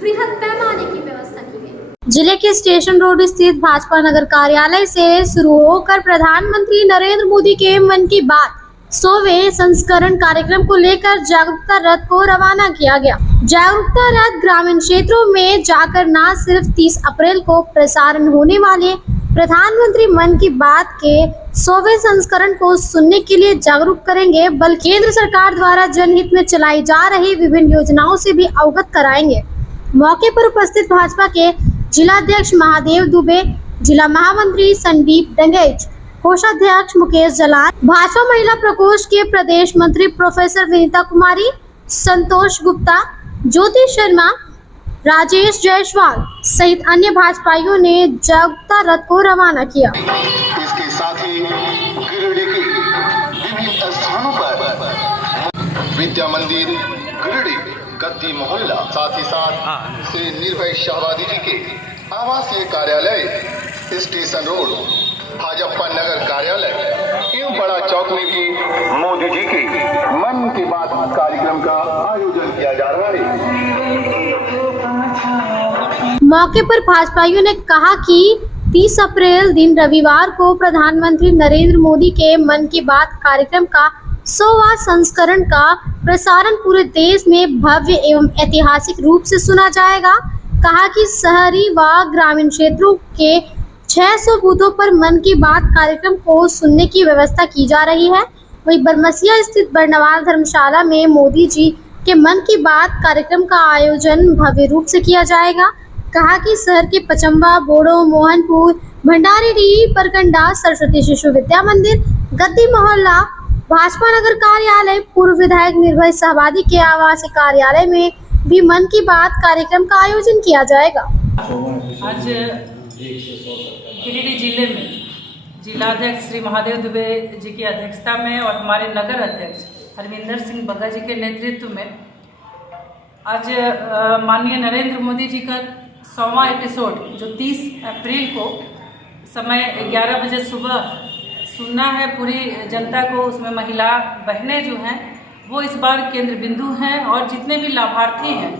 वृहद पैमाने की व्यवस्था की गई। जिले के स्टेशन रोड स्थित भाजपा नगर कार्यालय से शुरू होकर प्रधानमंत्री नरेंद्र मोदी के मन की बात 100वें संस्करण कार्यक्रम को लेकर जागरूकता रथ को रवाना किया गया। जागरूकता रथ ग्रामीण क्षेत्रों में जाकर न सिर्फ 30 अप्रैल को प्रसारण होने वाले प्रधानमंत्री मन की बात के 100वें संस्करण को सुनने के लिए जागरूक करेंगे, बल्कि केंद्र सरकार द्वारा जनहित में चलाई जा रही विभिन्न योजनाओं से भी अवगत कराएंगे। मौके पर उपस्थित भाजपा के जिलाध्यक्ष महादेव दुबे, जिला महामंत्री संदीप डंगेज, कोषाध्यक्ष मुकेश जलान, भाजपा महिला प्रकोष्ठ के प्रदेश मंत्री प्रोफेसर विनीता कुमारी, संतोष गुप्ता, ज्योति शर्मा, राजेश जायसवाल सहित अन्य भाजपाइयों ने जागरूकता रथ को रवाना किया। इसके साथ ही गिरिडीह के विभिन्न स्थानों पर विद्या मंदिर गिरिडीह, गद्दी मोहल्ला, साथ ही साथ से निर्भय शाहवादी जी के आवासीय कार्यालय, स्टेशन रोड, भाजपा नगर कार्यालय एवं बड़ा चौक में भी मोदी जी के मन की बात कार्यक्रम का आयोजन किया जा रहा है। मौके पर भाजपाइयों ने कहा कि 30 अप्रैल दिन रविवार को प्रधानमंत्री नरेंद्र मोदी के मन की बात कार्यक्रम का 100वां संस्करण का प्रसारण पूरे देश में भव्य एवं ऐतिहासिक रूप से सुना जाएगा। कहा कि शहरी व ग्रामीण क्षेत्रों के 600 बूथों पर मन की बात कार्यक्रम को सुनने की व्यवस्था की जा रही है। वहीं बरमसिया स्थित बर्नवाल धर्मशाला में मोदी जी के मन की बात कार्यक्रम का आयोजन भव्य रूप से किया जाएगा। कहा कि शहर के पचम्बा, बोड़ो, मोहनपुर, भंडारीडीह, परकंडा, सरस्वती शिशु विद्या मंदिर, गद्दी मोहल्ला, भाजपा नगर कार्यालय, पूर्व विधायक निर्भय शाहवादी के आवासीय कार्यालय में भी मन की बात कार्यक्रम का आयोजन किया जाएगा। आज गिरिडीह जिले में जिलाध्यक्ष श्री महादेव दुबे जी की अध्यक्षता में और हमारे नगर अध्यक्ष हरविंदर सिंह बग्गा जी के नेतृत्व में आज माननीय नरेंद्र मोदी जी का 100वां एपिसोड जो 30 अप्रैल को समय 11 बजे सुबह सुनना है पूरी जनता को। उसमें महिला बहनें जो हैं वो इस बार केंद्र बिंदु हैं और जितने भी लाभार्थी हैं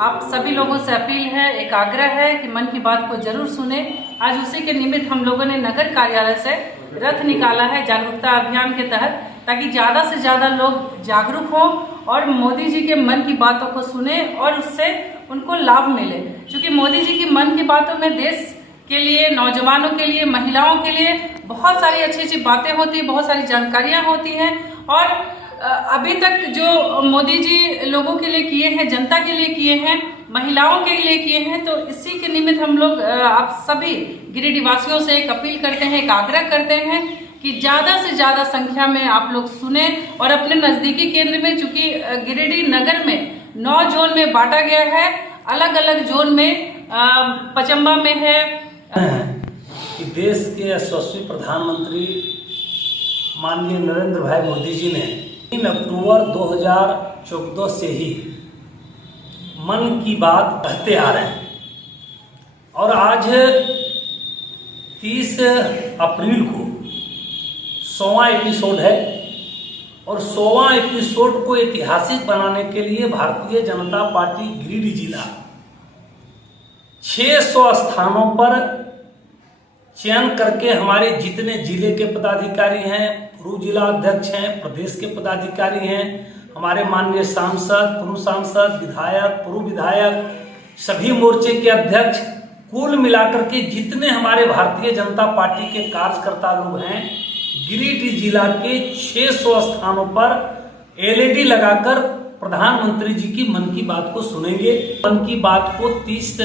आप सभी लोगों से अपील है, एक आग्रह है कि मन की बात को जरूर सुने। आज उसी के निमित्त हम लोगों ने नगर कार्यालय से रथ निकाला है जागरूकता अभियान के तहत, ताकि ज़्यादा से ज़्यादा लोग जागरूक हों और मोदी जी के मन की बातों को सुने और उससे उनको लाभ मिले। क्योंकि मोदी जी की मन की बातों में देश के लिए, नौजवानों के लिए, महिलाओं के लिए बहुत सारी अच्छी अच्छी बातें होती हैं, बहुत सारी जानकारियाँ होती हैं। और अभी तक जो मोदी जी लोगों के लिए किए हैं, जनता के लिए किए हैं, महिलाओं के लिए किए हैं, तो इसी के निमित्त हम लोग आप सभी गिरिडीह वासियों से एक अपील करते हैं, एक आग्रह करते हैं कि ज़्यादा से ज़्यादा संख्या में आप लोग सुने और अपने नज़दीकी केंद्र में, चूँकि गिरिडीह नगर में 9 जोन में बांटा गया है, अलग अलग जोन में पचम्बा में है कि देश के यशस्वी प्रधानमंत्री माननीय नरेंद्र भाई मोदी जी ने 3 अक्टूबर 2014 से ही मन की बात कहते आ रहे हैं और आज 30 अप्रैल को 100वां एपिसोड है और 100वां एपिसोड को ऐतिहासिक बनाने के लिए भारतीय जनता पार्टी गिरिडीह जिला 600 स्थानों पर चयन करके हमारे जितने जिले के पदाधिकारी हैं, पूर्व जिला अध्यक्ष हैं, प्रदेश के पदाधिकारी हैं, हमारे माननीय सांसद, पूर्व सांसद, विधायक, पूर्व विधायक, सभी मोर्चे के अध्यक्ष, कुल मिलाकर के जितने हमारे भारतीय जनता पार्टी के कार्यकर्ता लोग हैं, गिरिडीह जिला के 600 स्थानों पर LED लगाकर प्रधानमंत्री जी की मन की बात को सुनेंगे। मन की बात को 30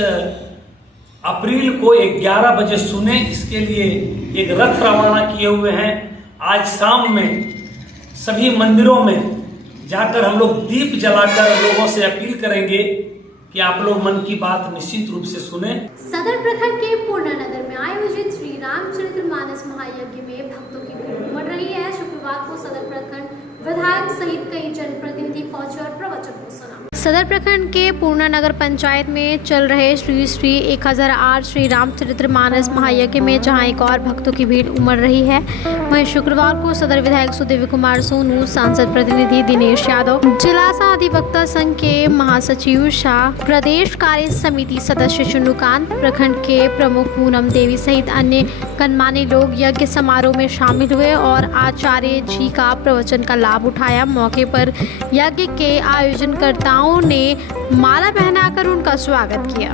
अप्रैल को 11 बजे सुने, इसके लिए एक रथ रवाना किए हुए हैं। आज शाम में सभी मंदिरों में जाकर हम लोग दीप जलाकर लोगों से अपील करेंगे कि आप लोग मन की बात निश्चित रूप से सुने। सदर प्रखंड के पूर्णानगर में आयोजित श्री रामचरितमानस महायज्ञ में भक्तों की भीड़ उमड़ रही है। शुक्रवार को सदर प्रखंड विधायक सहित कई जनप्रतिनिधि पहुंचे और प्रवचन को सुना। सदर प्रखंड के पूर्णा नगर पंचायत में चल रहे श्री 1008 श्री रामचरितमानस महायज्ञ में जहां एक और भक्तों की भीड़ उमड़ रही है, वहीं शुक्रवार को सदर विधायक सुदेवी कुमार सोनू, सांसद प्रतिनिधि दिनेश यादव, जिला अधिवक्ता संघ के महासचिव शाह, प्रदेश कार्य समिति सदस्य चुन्नूकांत, प्रखंड के प्रमुख पूनम देवी सहित अन्य गणमान्य लोग यज्ञ समारोह में शामिल हुए और आचार्य जी का प्रवचन का लाभ उठाया। मौके पर यज्ञ के आयोजनकर्ताओं ने माला पहनाकर उनका स्वागत किया।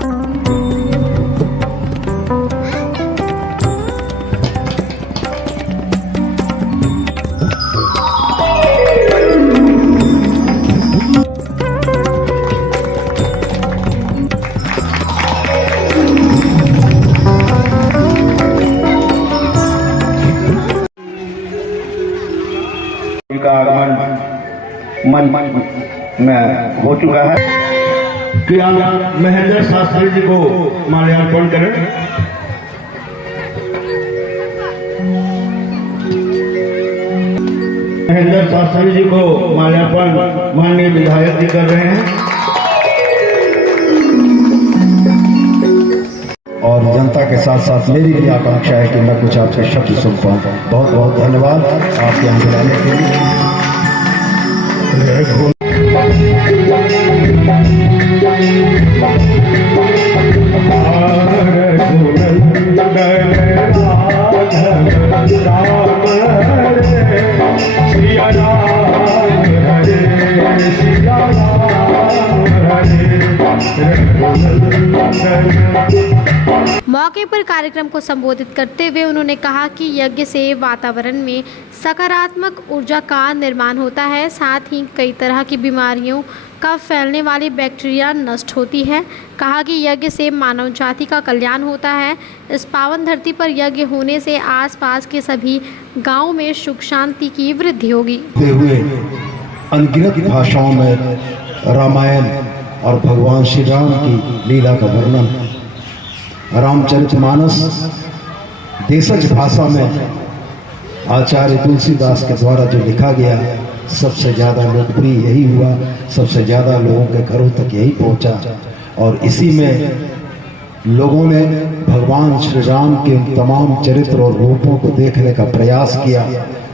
जी का आगमन मंच में हो चुका है। क्या महेंद्र शास्त्री जी को माल्यार्पण करें। महेंद्र शास्त्री जी को माल्यार्पण माननीय विधायक जी कर रहे हैं और जनता के साथ साथ मेरी भी आकांक्षा है कि मैं कुछ आपके शब्द सुन पाऊँ। बहुत बहुत धन्यवाद आपके यहाँ बुलाने के लिए। मौके पर कार्यक्रम को संबोधित करते हुए उन्होंने कहा कि यज्ञ से वातावरण में सकारात्मक ऊर्जा का निर्माण होता है, साथ ही कई तरह की बीमारियों का फैलने वाली बैक्टीरिया नष्ट होती है। कहा कि यज्ञ से मानव जाति का कल्याण होता है। इस पावन धरती पर यज्ञ होने से आसपास के सभी गांवों में सुख शांति की वृद्धि होगी। हुए अनगिनत भाषाओं में रामायण और भगवान श्री राम की लीला का वर्णन, रामचरितमानस देशज भाषा में आचार्य तुलसीदास के द्वारा जो लिखा गया, सबसे ज़्यादा लोकप्रिय यही हुआ, सबसे ज़्यादा लोगों के घरों तक यही पहुंचा और इसी में लोगों ने भगवान श्री राम के तमाम चरित्र और रूपों को देखने का प्रयास किया,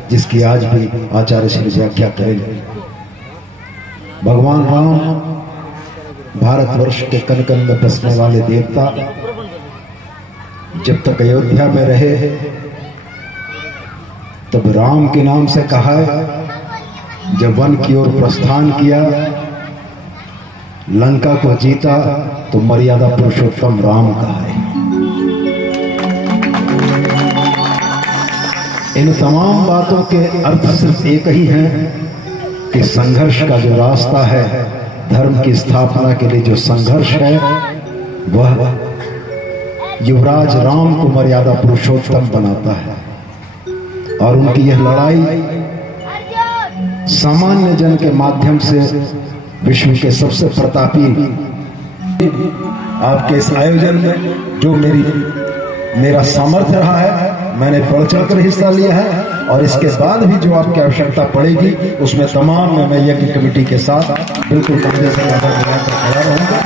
जिसकी आज भी आचार्य श्री व्याख्या करेंगे। भगवान राम भारतवर्ष के कण कण में बसने वाले देवता, जब तक अयोध्या में रहे तब राम के नाम से कहा है, जब वन की ओर प्रस्थान किया, लंका को जीता तो मर्यादा पुरुषोत्तम राम कहा है। इन तमाम बातों के अर्थ सिर्फ एक ही है कि संघर्ष का जो रास्ता है, धर्म की स्थापना के लिए जो संघर्ष है, वह युवराज राम को मर्यादा पुरुषोत्तम बनाता है और उनकी यह लड़ाई सामान्य जन के माध्यम से विश्व के सबसे प्रतापी आपके इस आयोजन में जो मेरा सामर्थ्य रहा है, मैंने बढ़ चढ़ कर हिस्सा लिया है और इसके बाद भी जो आपकी आवश्यकता पड़ेगी उसमें तमाम मैं यज्ञ कमेटी के साथ बिल्कुल कंधे से कंधा मिलाकर खड़ा रहूंगा।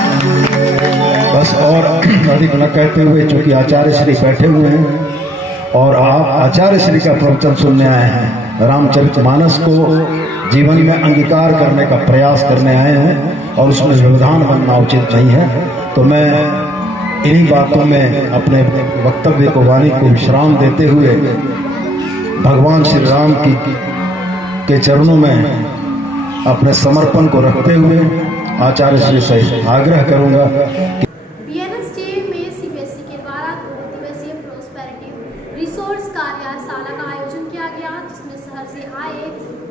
बस और अधिक न कहते हुए, चूंकि आचार्य श्री बैठे हुए हैं और आप आचार्य श्री का प्रवचन सुनने आए हैं, रामचरितमानस को जीवन में अंगीकार करने का प्रयास करने आए हैं और उसमें व्यवधान बनना उचित नहीं है, तो मैं इन्हीं बातों में अपने वक्तव्य को वाणी को विश्राम देते हुए भगवान श्री राम के चरणों में अपने समर्पण को रखते हुए आचार्य श्री से आग्रह करूंगा कि बीएनएसजे में सीबीएसई के द्वारा 2 दिवसीय प्रोस्पेरिटी रिसोर्स कार्यशाला का आयोजन किया गया, जिसमें शहर से आए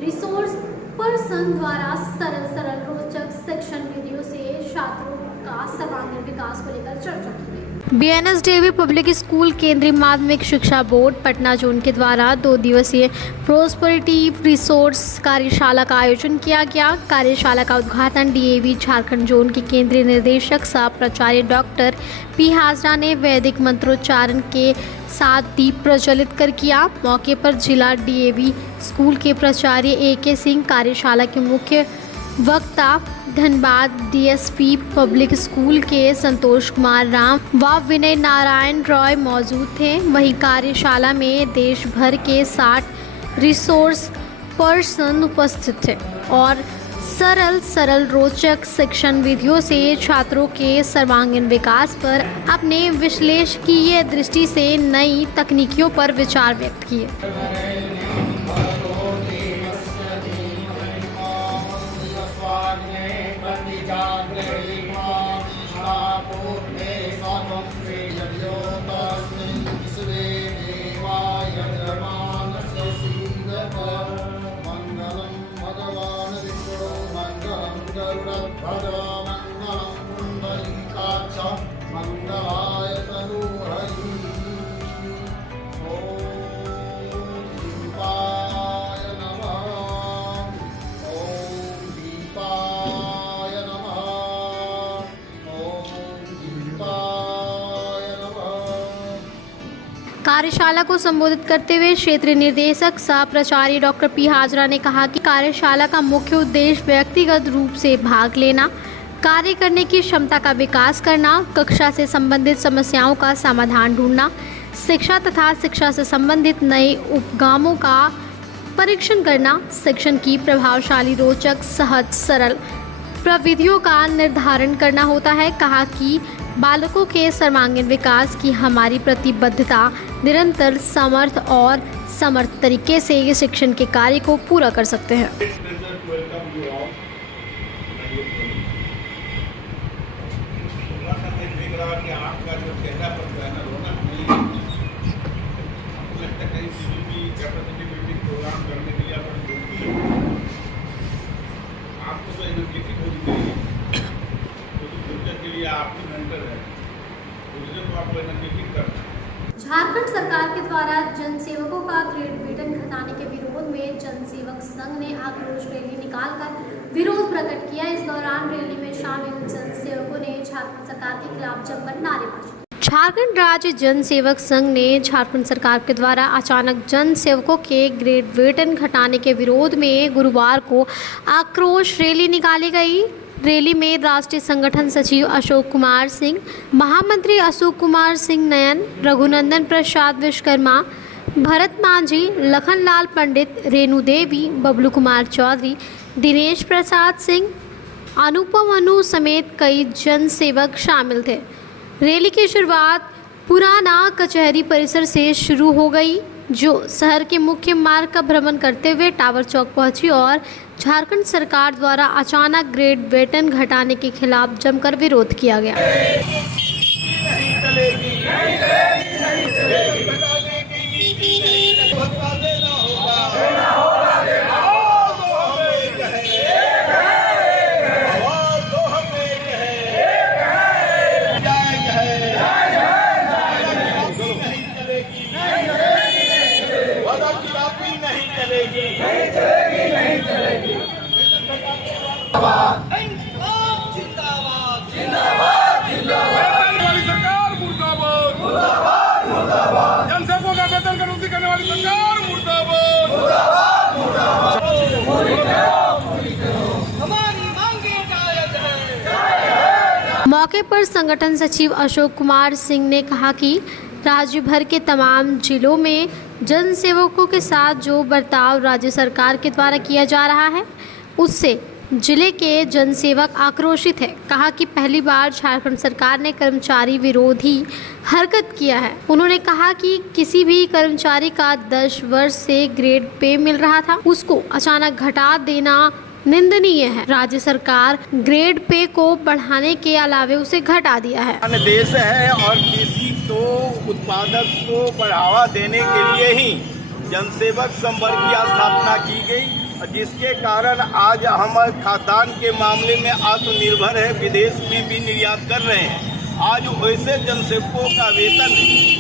रिसोर्स पर्सन द्वारा सरल रोचक शिक्षण विधियों से छात्रों का सर्वांगीण विकास को लेकर चर्चा की गई। बीएनएसडीवी पब्लिक स्कूल केंद्रीय माध्यमिक शिक्षा बोर्ड पटना जोन के द्वारा 2 दिवसीय प्रोस्पेरिटी रिसोर्स कार्यशाला का आयोजन किया गया। कार्यशाला का उद्घाटन डीएवी झारखंड जोन के केंद्रीय निदेशक सह प्राचार्य डॉक्टर पी हाजरा ने वैदिक मंत्रोच्चारण के साथ दीप प्रज्वलित कर किया। मौके पर जिला डीएवी स्कूल के प्राचार्य AK सिंह, कार्यशाला के मुख्य वक्ता धनबाद डीएसपी पब्लिक स्कूल के संतोष कुमार राम व विनय नारायण रॉय मौजूद थे। वहीं कार्यशाला में देश भर के 60 रिसोर्स पर्सन उपस्थित थे और सरल रोचक शिक्षण विधियों से छात्रों के सर्वांगीण विकास पर अपने विश्लेषकीय दृष्टि से नई तकनीकियों पर विचार व्यक्त किए। कार्यशाला को संबोधित करते हुए क्षेत्रीय निर्देशक सह प्राचार्य डॉक्टर पी हाजरा ने कहा कि कार्यशाला का मुख्य उद्देश्य व्यक्तिगत रूप से भाग लेना, कार्य करने की क्षमता का विकास करना, कक्षा से संबंधित समस्याओं का समाधान ढूंढना, शिक्षा तथा शिक्षा से संबंधित नए उपगामों का परीक्षण करना, शिक्षण की प्रभावशाली, रोचक, सहज, सरल प्रविधियों का निर्धारण करना होता है। कहा कि बालकों के सर्वांगीण विकास की हमारी प्रतिबद्धता निरंतर समर्थ और समर्थ तरीके से ये शिक्षण के कार्य को पूरा कर सकते हैं। झारखंड सरकार के द्वारा जन सेवकों का ग्रेड वेतन घटाने के विरोध में जन सेवक संघ ने आक्रोश रैली निकालकर विरोध प्रकट किया। इस दौरान रैली में शामिल जन सेवकों ने झारखंड सरकार के खिलाफ जमकर नारेबाजी की। झारखंड राज्य जन सेवक संघ ने झारखंड सरकार के द्वारा अचानक जन सेवकों के ग्रेड वेतन घटाने के विरोध में गुरुवार को आक्रोश रैली निकाली गई। रैली में राष्ट्रीय संगठन सचिव अशोक कुमार सिंह, महामंत्री अशोक कुमार सिंह नयन, रघुनंदन प्रसाद विश्वकर्मा, भरत मांझी, लखनलाल पंडित, रेणु देवी, बबलू कुमार चौधरी, दिनेश प्रसाद सिंह, अनुपम अनु समेत कई जन सेवक शामिल थे। रैली की शुरुआत पुराना कचहरी परिसर से शुरू हो गई, जो शहर के मुख्य मार्ग का भ्रमण करते हुए टावर चौक पहुंची और झारखंड सरकार द्वारा अचानक ग्रेड वेतन घटाने के खिलाफ जमकर विरोध किया गया। मौके पर संगठन सचिव अशोक कुमार सिंह ने कहा कि राज्य भर के तमाम जिलों में जन सेवकों के साथ जो बर्ताव राज्य सरकार के द्वारा किया जा रहा है, उससे जिले के जनसेवक आक्रोशित है। कहा कि पहली बार झारखंड सरकार ने कर्मचारी विरोधी हरकत किया है। उन्होंने कहा कि किसी भी कर्मचारी का 10 वर्ष से ग्रेड पे मिल रहा था, उसको अचानक घटा देना निंदनीय है। राज्य सरकार ग्रेड पे को बढ़ाने के अलावे उसे घटा दिया है। देश है और कृषि को उत्पादक को बढ़ावा देने के लिए ही जनसेवक संवर्ग की स्थापना की गई, जिसके कारण आज हम खाद्यान्न के मामले में आत्मनिर्भर है, विदेश में भी निर्यात कर रहे हैं। आज वैसे जनसेवकों का वेतन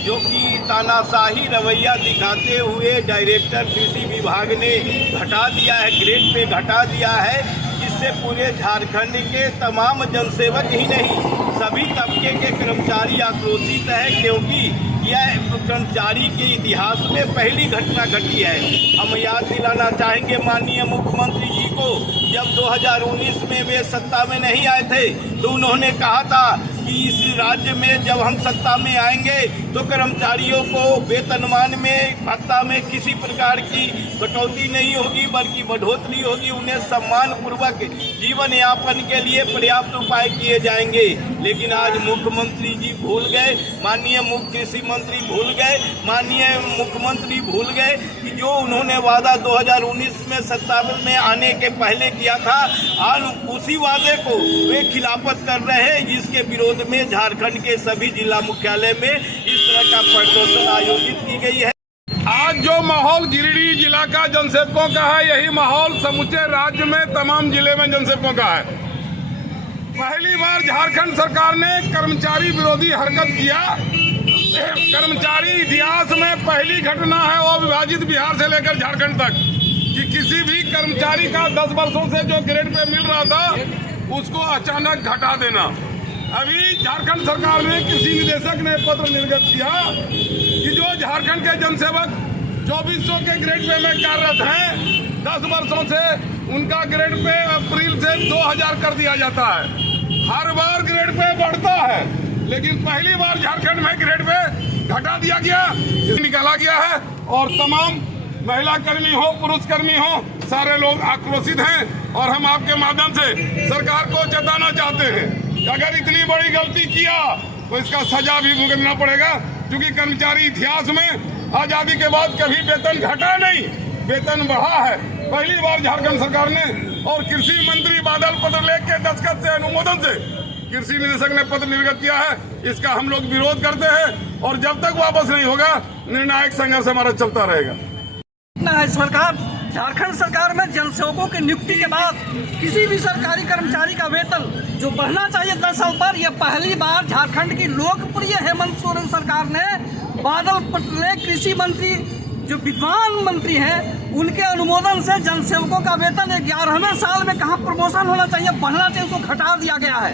जो कि तानाशाही रवैया दिखाते हुए डायरेक्टर कृषि विभाग ने घटा दिया है, ग्रेड पे घटा दिया है, जिससे पूरे झारखंड के तमाम जनसेवक ही नहीं सभी तबके के कर्मचारी आक्रोशित है, क्योंकि यह कर्मचारी के इतिहास में पहली घटना घटी है। हम याद दिलाना चाहेंगे माननीय मुख्यमंत्री जी को, जब 2019 में वे सत्ता में नहीं आए थे तो उन्होंने कहा था कि इस राज्य में जब हम सत्ता में आएंगे तो कर्मचारियों को वेतनमान में, भत्ता में किसी प्रकार की कटौती नहीं होगी, बल्कि बढ़ोतरी होगी। उन्हें सम्मान पूर्वक जीवन यापन के लिए पर्याप्त उपाय किए जाएंगे। लेकिन आज मुख्यमंत्री जी भूल गए, माननीय मुख्य कृषि मंत्री भूल गए, माननीय मुख्यमंत्री भूल गए कि जो उन्होंने वादा 2019 में सत्ता में आने के पहले किया था, आज उसी वादे को वे खिलाफत कर रहे हैं, जिसके विरोध में झारखंड के सभी जिला मुख्यालय में इस तरह का प्रदर्शन आयोजित की गई है। आज जो माहौल गिरिडीह जिला का जनसेवकों का है, यही माहौल समूचे राज्य में तमाम जिले में जनसेवकों का है। पहली बार झारखंड सरकार ने कर्मचारी विरोधी हरकत किया। कर्मचारी इतिहास में पहली घटना है वो विभाजित बिहार से लेकर झारखंड तक, कि किसी भी कर्मचारी का 10 वर्षों से जो ग्रेड पे मिल रहा था उसको अचानक घटा देना। अभी झारखंड सरकार ने कृषि निदेशक ने पत्र निर्गत किया कि जो झारखंड के जनसेवक 2400 के ग्रेड पे में कार्यरत हैं। 10 वर्षों से उनका ग्रेड पे अप्रैल से 2000 कर दिया जाता है। हर बार ग्रेड पे बढ़ता है, लेकिन पहली बार झारखंड में ग्रेड पे घटा दिया गया, निकाला गया है। और तमाम महिला कर्मी हो, पुरुष कर्मी हो, सारे लोग आक्रोशित हैं। और हम आपके माध्यम से सरकार को चेताना चाहते हैं कि अगर इतनी बड़ी गलती किया तो इसका सजा भी भुगतना पड़ेगा, क्योंकि कर्मचारी इतिहास में आजादी के बाद कभी वेतन घटा नहीं, वेतन बढ़ा है। पहली बार झारखंड सरकार ने और कृषि मंत्री बादल पत्रलेख के दस्तखत से अनुमोदन से कृषि निदेशक ने पत्र निर्गत किया है। इसका हम लोग विरोध करते हैं और जब तक वापस नहीं होगा निर्णायक संघर्ष हमारा चलता रहेगा। सरकार झारखंड सरकार में जनसेवकों की नियुक्ति के बाद किसी भी सरकारी कर्मचारी का वेतन जो बढ़ना चाहिए 10 साल पर, यह पहली बार झारखंड की लोकप्रिय हेमंत सोरेन सरकार ने बादल पत्रलेख कृषि मंत्री जो विद्वान मंत्री हैं उनके अनुमोदन से जनसेवकों का वेतन 11वें साल में कहाँ प्रमोशन होना चाहिए, बढ़ना चाहिए, उसको घटा दिया गया है।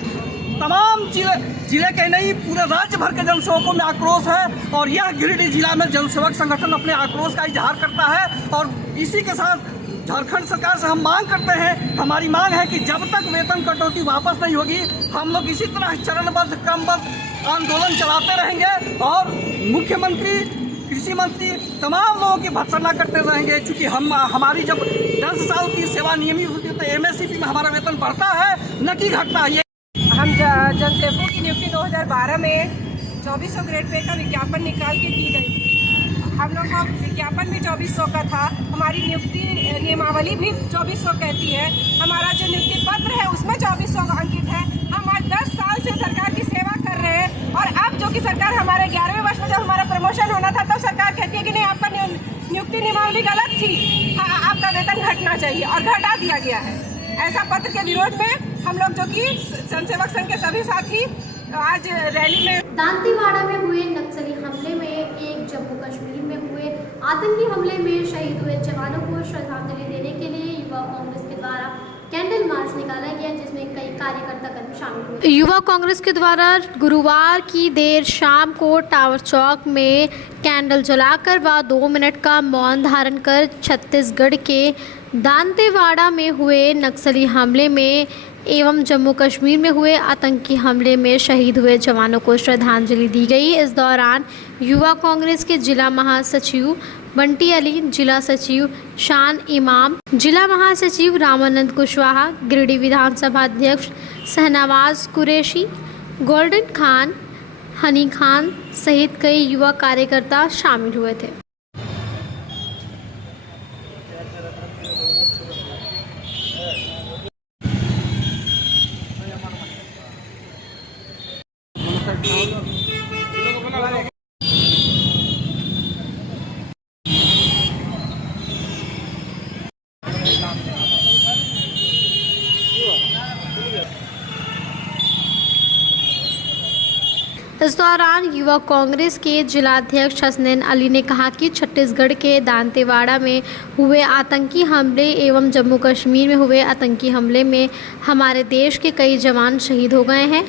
तमाम जिले के नहीं पूरे राज्य भर के जनसेवकों में आक्रोश है और यह गिरिडीह जिला में जनसेवक संगठन अपने आक्रोश का इजहार करता है। और इसी के साथ झारखंड सरकार से हम मांग करते हैं, हमारी मांग है कि जब तक वेतन कटौती वापस नहीं होगी हम लोग इसी तरह चरणबद्ध क्रमबद्ध आंदोलन चलाते रहेंगे और मुख्यमंत्री, कृषि मंत्री, तमाम लोगों की भर्त्सना करते रहेंगे। क्योंकि हमारी जब 10 साल की सेवा नियमित होती है तो MSCP में हमारा वेतन बढ़ता है, न कि घटता है। हम जनसेवकों की नियुक्ति 2012 में 2400 ग्रेड पे का विज्ञापन निकाल के की गई थी। हम लोग का विज्ञापन भी 2400 का था, हमारी नियुक्ति नियमावली भी 2400 कहती है, हमारा जो नियुक्ति पत्र है उसमें 2400 अंकित है। हम आज 10 साल से सरकार की सेवा कर रहे हैं और अब जो कि सरकार हमारे 11वें वर्ष में जब हमारा प्रमोशन होना था तब सरकार कहती है कि नहीं आपका नियुक्ति नियमावली गलत थी, आपका वेतन घटना चाहिए और घटा दिया गया है। ऐसा पत्र के विरोध में हम लोग जो कि जनसेवक संघ के सभी साथी आज रैली में दांतेवाड़ा में हुए नक्सली हमले में एक जम्मू कश्मीर में हुए आतंकी हमले में शहीद हुए जवानों को श्रद्धांजलि देने के लिए युवा कांग्रेस के द्वारा कैंडल मार्च निकाला गया, जिसमें कई कार्यकर्ता शामिल हुए। युवा कांग्रेस के द्वारा गुरुवार की देर शाम को टावर चौक में कैंडल जलाकर व 2 मिनट का मौन धारण कर छत्तीसगढ़ के दांतेवाड़ा में हुए नक्सली हमले में एवं जम्मू कश्मीर में हुए आतंकी हमले में शहीद हुए जवानों को श्रद्धांजलि दी गई। इस दौरान युवा कांग्रेस के जिला महासचिव बंटी अली, जिला सचिव शान इमाम, जिला महासचिव रामानंद कुशवाहा, गिरिडीह विधानसभा अध्यक्ष शहनवाज कुरैशी, गोल्डन खान, हनी खान सहित कई युवा कार्यकर्ता शामिल हुए थे। इस दौरान युवा कांग्रेस के जिलाध्यक्ष हसनैन अली ने कहा कि छत्तीसगढ़ के दांतेवाड़ा में हुए आतंकी हमले एवं जम्मू कश्मीर में हुए आतंकी हमले में हमारे देश के कई जवान शहीद हो गए हैं।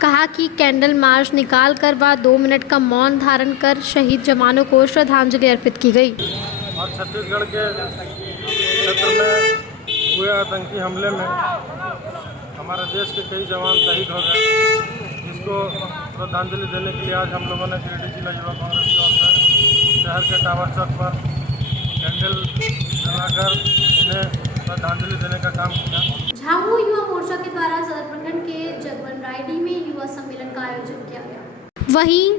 कहा कि कैंडल मार्च निकाल कर व 2 मिनट का मौन धारण कर शहीद जवानों को श्रद्धांजलि अर्पित की गई। और छत्तीसगढ़ के क्षेत्र में हुए आतंकी हमले में हमारे देश के कई जवान शहीद हो गए, जिसको श्रद्धांजलि देने के लिए आज हम लोगों ने गिरिडीह जिला युवा कांग्रेस की ओर से शहर के टावर चौक पर कैंडल जलाकर उन्हें श्रद्धांजलि देने का काम किया। झामुमो युवा मोर्चा के द्वारा सदर प्रखंड के जगबन रायडी में युवा सम्मेलन का आयोजन किया गया। वहीं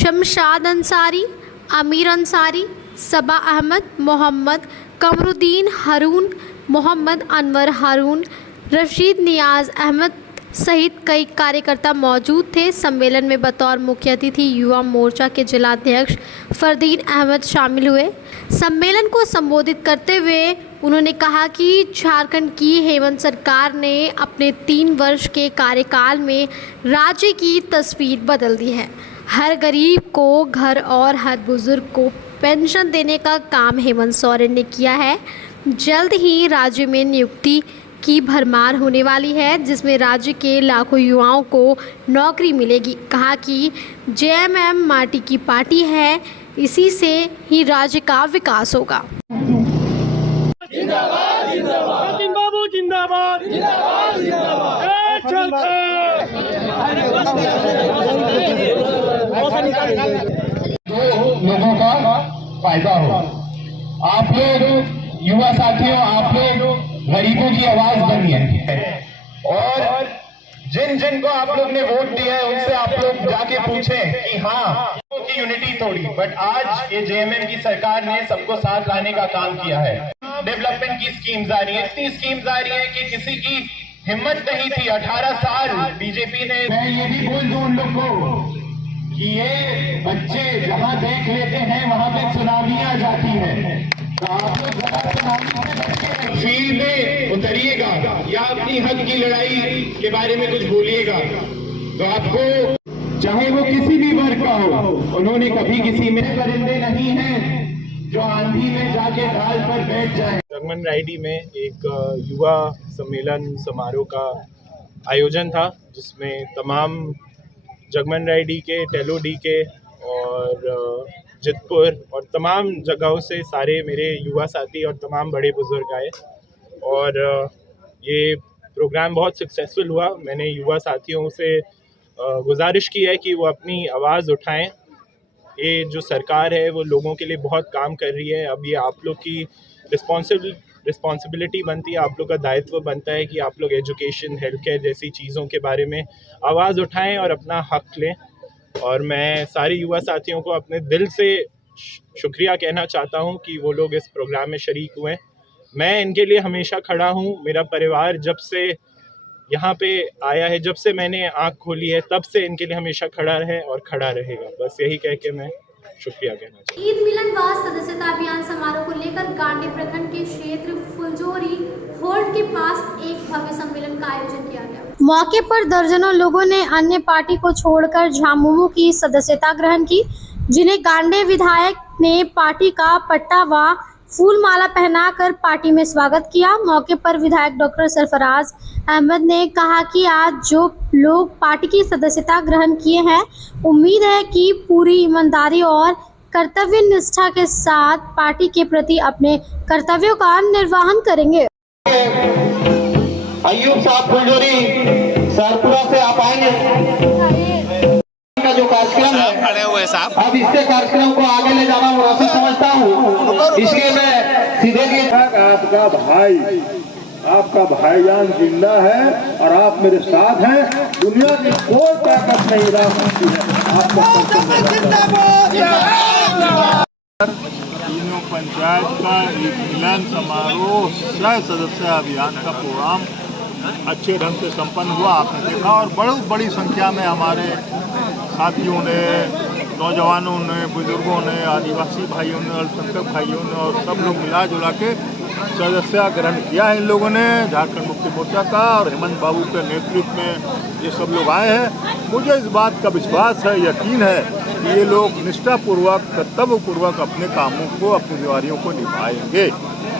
शमशाद अंसारी, आमिर अंसारी, सबा अहमद, मोहम्मद कमरुद्दीन हारून, मोहम्मद अनवर हारून, रशीद नियाज अहमद सहित कई कार्यकर्ता मौजूद थे। सम्मेलन में बतौर मुख्य अतिथि युवा मोर्चा के जिलाध्यक्ष फरदीन अहमद शामिल हुए। सम्मेलन को संबोधित करते हुए उन्होंने कहा कि झारखंड की हेमंत सरकार ने अपने 3 वर्ष के कार्यकाल में राज्य की तस्वीर बदल दी है। हर गरीब को घर और हर बुजुर्ग को पेंशन देने का काम हेमंत सोरेन ने किया है। जल्द ही राज्य में नियुक्ति की भरमार होने वाली है, जिसमें राज्य के लाखों युवाओं को नौकरी मिलेगी। कहा कि JMM माटी की पार्टी है, इसी से ही राज्य का विकास होगा। बाबू जिंदाबाद जिंदाबाद लोगों का फायदा हो। आप लोग युवा साथियों, आप लोग गरीबों की आवाज बनिए और जिन जिन को आप लोग ने वोट दिया है उनसे आप लोग जाके पूछें कि हाँ की यूनिटी तोड़ी, बट आज ये जेएमएम की सरकार ने सबको साथ लाने का काम किया है। डेवलपमेंट की स्कीम्स आ रही है, इतनी स्कीम्स आ रही है कि किसी की हिम्मत नहीं थी। 18 साल बीजेपी ने। मैं ये भी बोल दूं उन लोग को कि ये बच्चे जहाँ देख लेते हैं वहाँ पे सुनामी आ जाती है, तो आप लोग फील्ड में उतरिएगा या अपनी हक की लड़ाई के बारे में कुछ बोलिएगा तो आपको, चाहे वो किसी भी वर्ग का हो, उन्होंने कभी किसी में परिंदे नहीं हैं जो आंधी में जाके ढाल पर बैठ जाए। जगमन रायडी में एक युवा सम्मेलन समारोह का आयोजन था जिसमें तमाम जगमन रायडी के, टेलो डी के और जितपुर और तमाम जगहों से सारे मेरे युवा साथी और तमाम बड़े बुजुर्ग आए और ये प्रोग्राम बहुत सक्सेसफुल हुआ। मैंने युवा साथियों से गुजारिश की है कि वो अपनी आवाज़ उठाएं। ये जो सरकार है वो लोगों के लिए बहुत काम कर रही है। अब ये आप लोग की रिस्पॉन्सिबिलिटी बनती है, आप लोग का दायित्व बनता है कि आप लोग एजुकेशन, हेल्थ केयर जैसी चीज़ों के बारे में आवाज़ उठाएं और अपना हक लें। और मैं सारे युवा साथियों को अपने दिल से शुक्रिया कहना चाहता हूं कि वो लोग इस प्रोग्राम में शरीक हुए। मैं इनके लिए हमेशा खड़ा हूं। मेरा परिवार जब से यहाँ पे आया है, जब से मैंने आँख खोली है, तब से इनके लिए हमेशा खड़ा है और खड़ा रहेगा। बस यही कह के मैं शुक्रिया कहना चाहता हूँ। ईद मिलन व सदस्यता अभियान समारोह को लेकर गांडी प्रखंड के क्षेत्र फुलजोरी होल्ड के पास एक भव्य सम्मेलन का आयोजन किया गया। मौके पर दर्जनों लोगों ने अन्य पार्टी को छोड़कर झामुमो की सदस्यता ग्रहण की, जिन्हें गांडे विधायक ने पार्टी का पट्टा व फूल माला पहनाकर पार्टी में स्वागत किया। मौके पर विधायक डॉक्टर सरफराज अहमद ने कहा कि आज जो लोग पार्टी की सदस्यता ग्रहण किए हैं, उम्मीद है कि पूरी ईमानदारी और कर्तव्य निष्ठा के साथ पार्टी के प्रति अपने कर्तव्यों का निर्वहन करेंगे। अय्यूब साहब फुलजोरी सरपुरा से आप आएंगे का जो कार्यक्रम है, खड़े हुए साहब, अब इससे कार्यक्रम को आगे ले जाना मुनासिब समझता हूँ, इसलिए मैं सीधे की आपका भाई, आपका भाईजान जिंदा है और आप मेरे साथ हैं। दुनिया की कोई ताकत नहीं ला सकती है आपको। तीनों पंचायत का एक मिलन समारोह सह सदस्य अभियान का प्रोग्राम अच्छे ढंग से संपन्न हुआ, आपने देखा। और बड़ी संख्या में हमारे साथियों ने, नौजवानों ने, बुजुर्गों ने, आदिवासी भाइयों ने, अल्पसंख्यक भाइयों ने और सब लोग मिला जुला के सदस्यता ग्रहण किया है इन लोगों ने, झारखंड मुक्ति मोर्चा का और हेमंत बाबू के नेतृत्व में ये सब लोग आए हैं। मुझे इस बात का विश्वास है, यकीन है कि ये लोग निष्ठापूर्वक, कर्तव्यपूर्वक अपने कामों को, अपनी जिम्मेदारियों को निभाएंगे।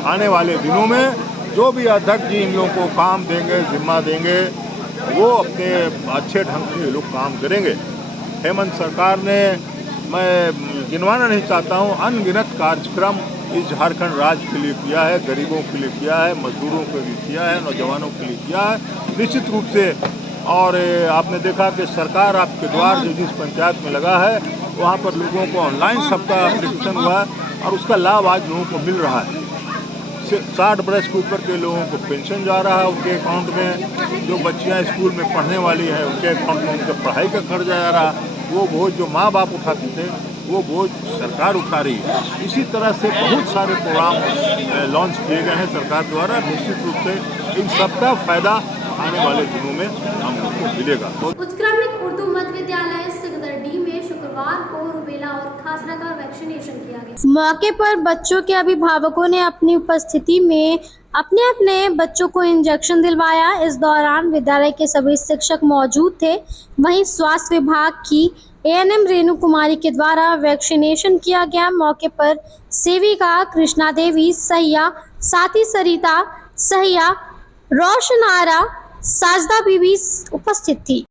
आने वाले दिनों में जो भी अध्यक्ष जी इन लोगों को काम देंगे, जिम्मा देंगे, वो अपने अच्छे ढंग से ये लोग काम करेंगे। हेमंत सरकार ने, मैं गिनवाना नहीं चाहता हूँ, अनगिनत कार्यक्रम इस झारखंड राज्य के लिए किया है, गरीबों के लिए किया है, मजदूरों के लिए किया है, नौजवानों के लिए किया है निश्चित रूप से। और आपने देखा कि सरकार आपके द्वार जो जिस पंचायत में लगा है वहाँ पर लोगों को ऑनलाइन सबका एप्लीकेशन हुआ है और उसका लाभ आज लोगों को मिल रहा है। 60 बरस के ऊपर के लोगों को पेंशन जा रहा है उनके अकाउंट में, जो बच्चियां स्कूल में पढ़ने वाली हैं उनके अकाउंट में उनके पढ़ाई का खर्च जा रहा है। वो बोझ जो माँ बाप उठाते थे वो बोझ सरकार उठा रही है। इसी तरह से बहुत सारे प्रोग्राम लॉन्च किए गए हैं सरकार द्वारा। निश्चित रूप से इन सबका फायदा आने वाले दिनों में हम लोग को मिलेगा। उत्क्रमित उर्दू मध्य विद्यालय सिकदरडी में शुक्रवार को रूबेला और खासरा का वैक्सीनेशन किया गया। मौके पर बच्चों के अभिभावकों ने अपनी उपस्थिति में अपने अपने बच्चों को इंजेक्शन दिलवाया। इस दौरान विद्यालय के सभी शिक्षक मौजूद थे। वहीं स्वास्थ्य विभाग की एएनएम रेणु कुमारी के द्वारा वैक्सीनेशन किया गया। मौके पर सेविका कृष्णा देवी सहिया, साथी सरिता सहिया, रोशन आरा, साजदा बीबी उपस्थित थी।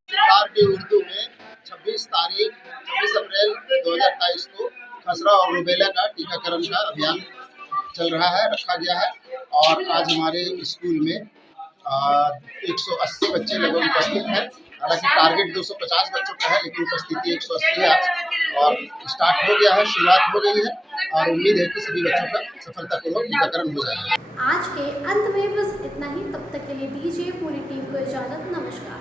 सरकार की उर्दू में 26 अप्रैल 2023 को खसरा और रूबेला का टीकाकरण का अभियान चल रहा है, रखा गया है। और आज हमारे स्कूल में 180 बच्चे लगभग उपस्थित हैं। हालांकि टारगेट 250 बच्चों का है, लेकिन उपस्थिति 180 है आज, और स्टार्ट हो गया है, शुरुआत हो गई है, और उम्मीद है कि सभी बच्चों का सफलतापूर्वक टीकाकरण हो जाएगा। आज के अंत में बस इतना ही। तब तक के लिए दीजिए पूरी टीम को इजाजत। नमस्कार।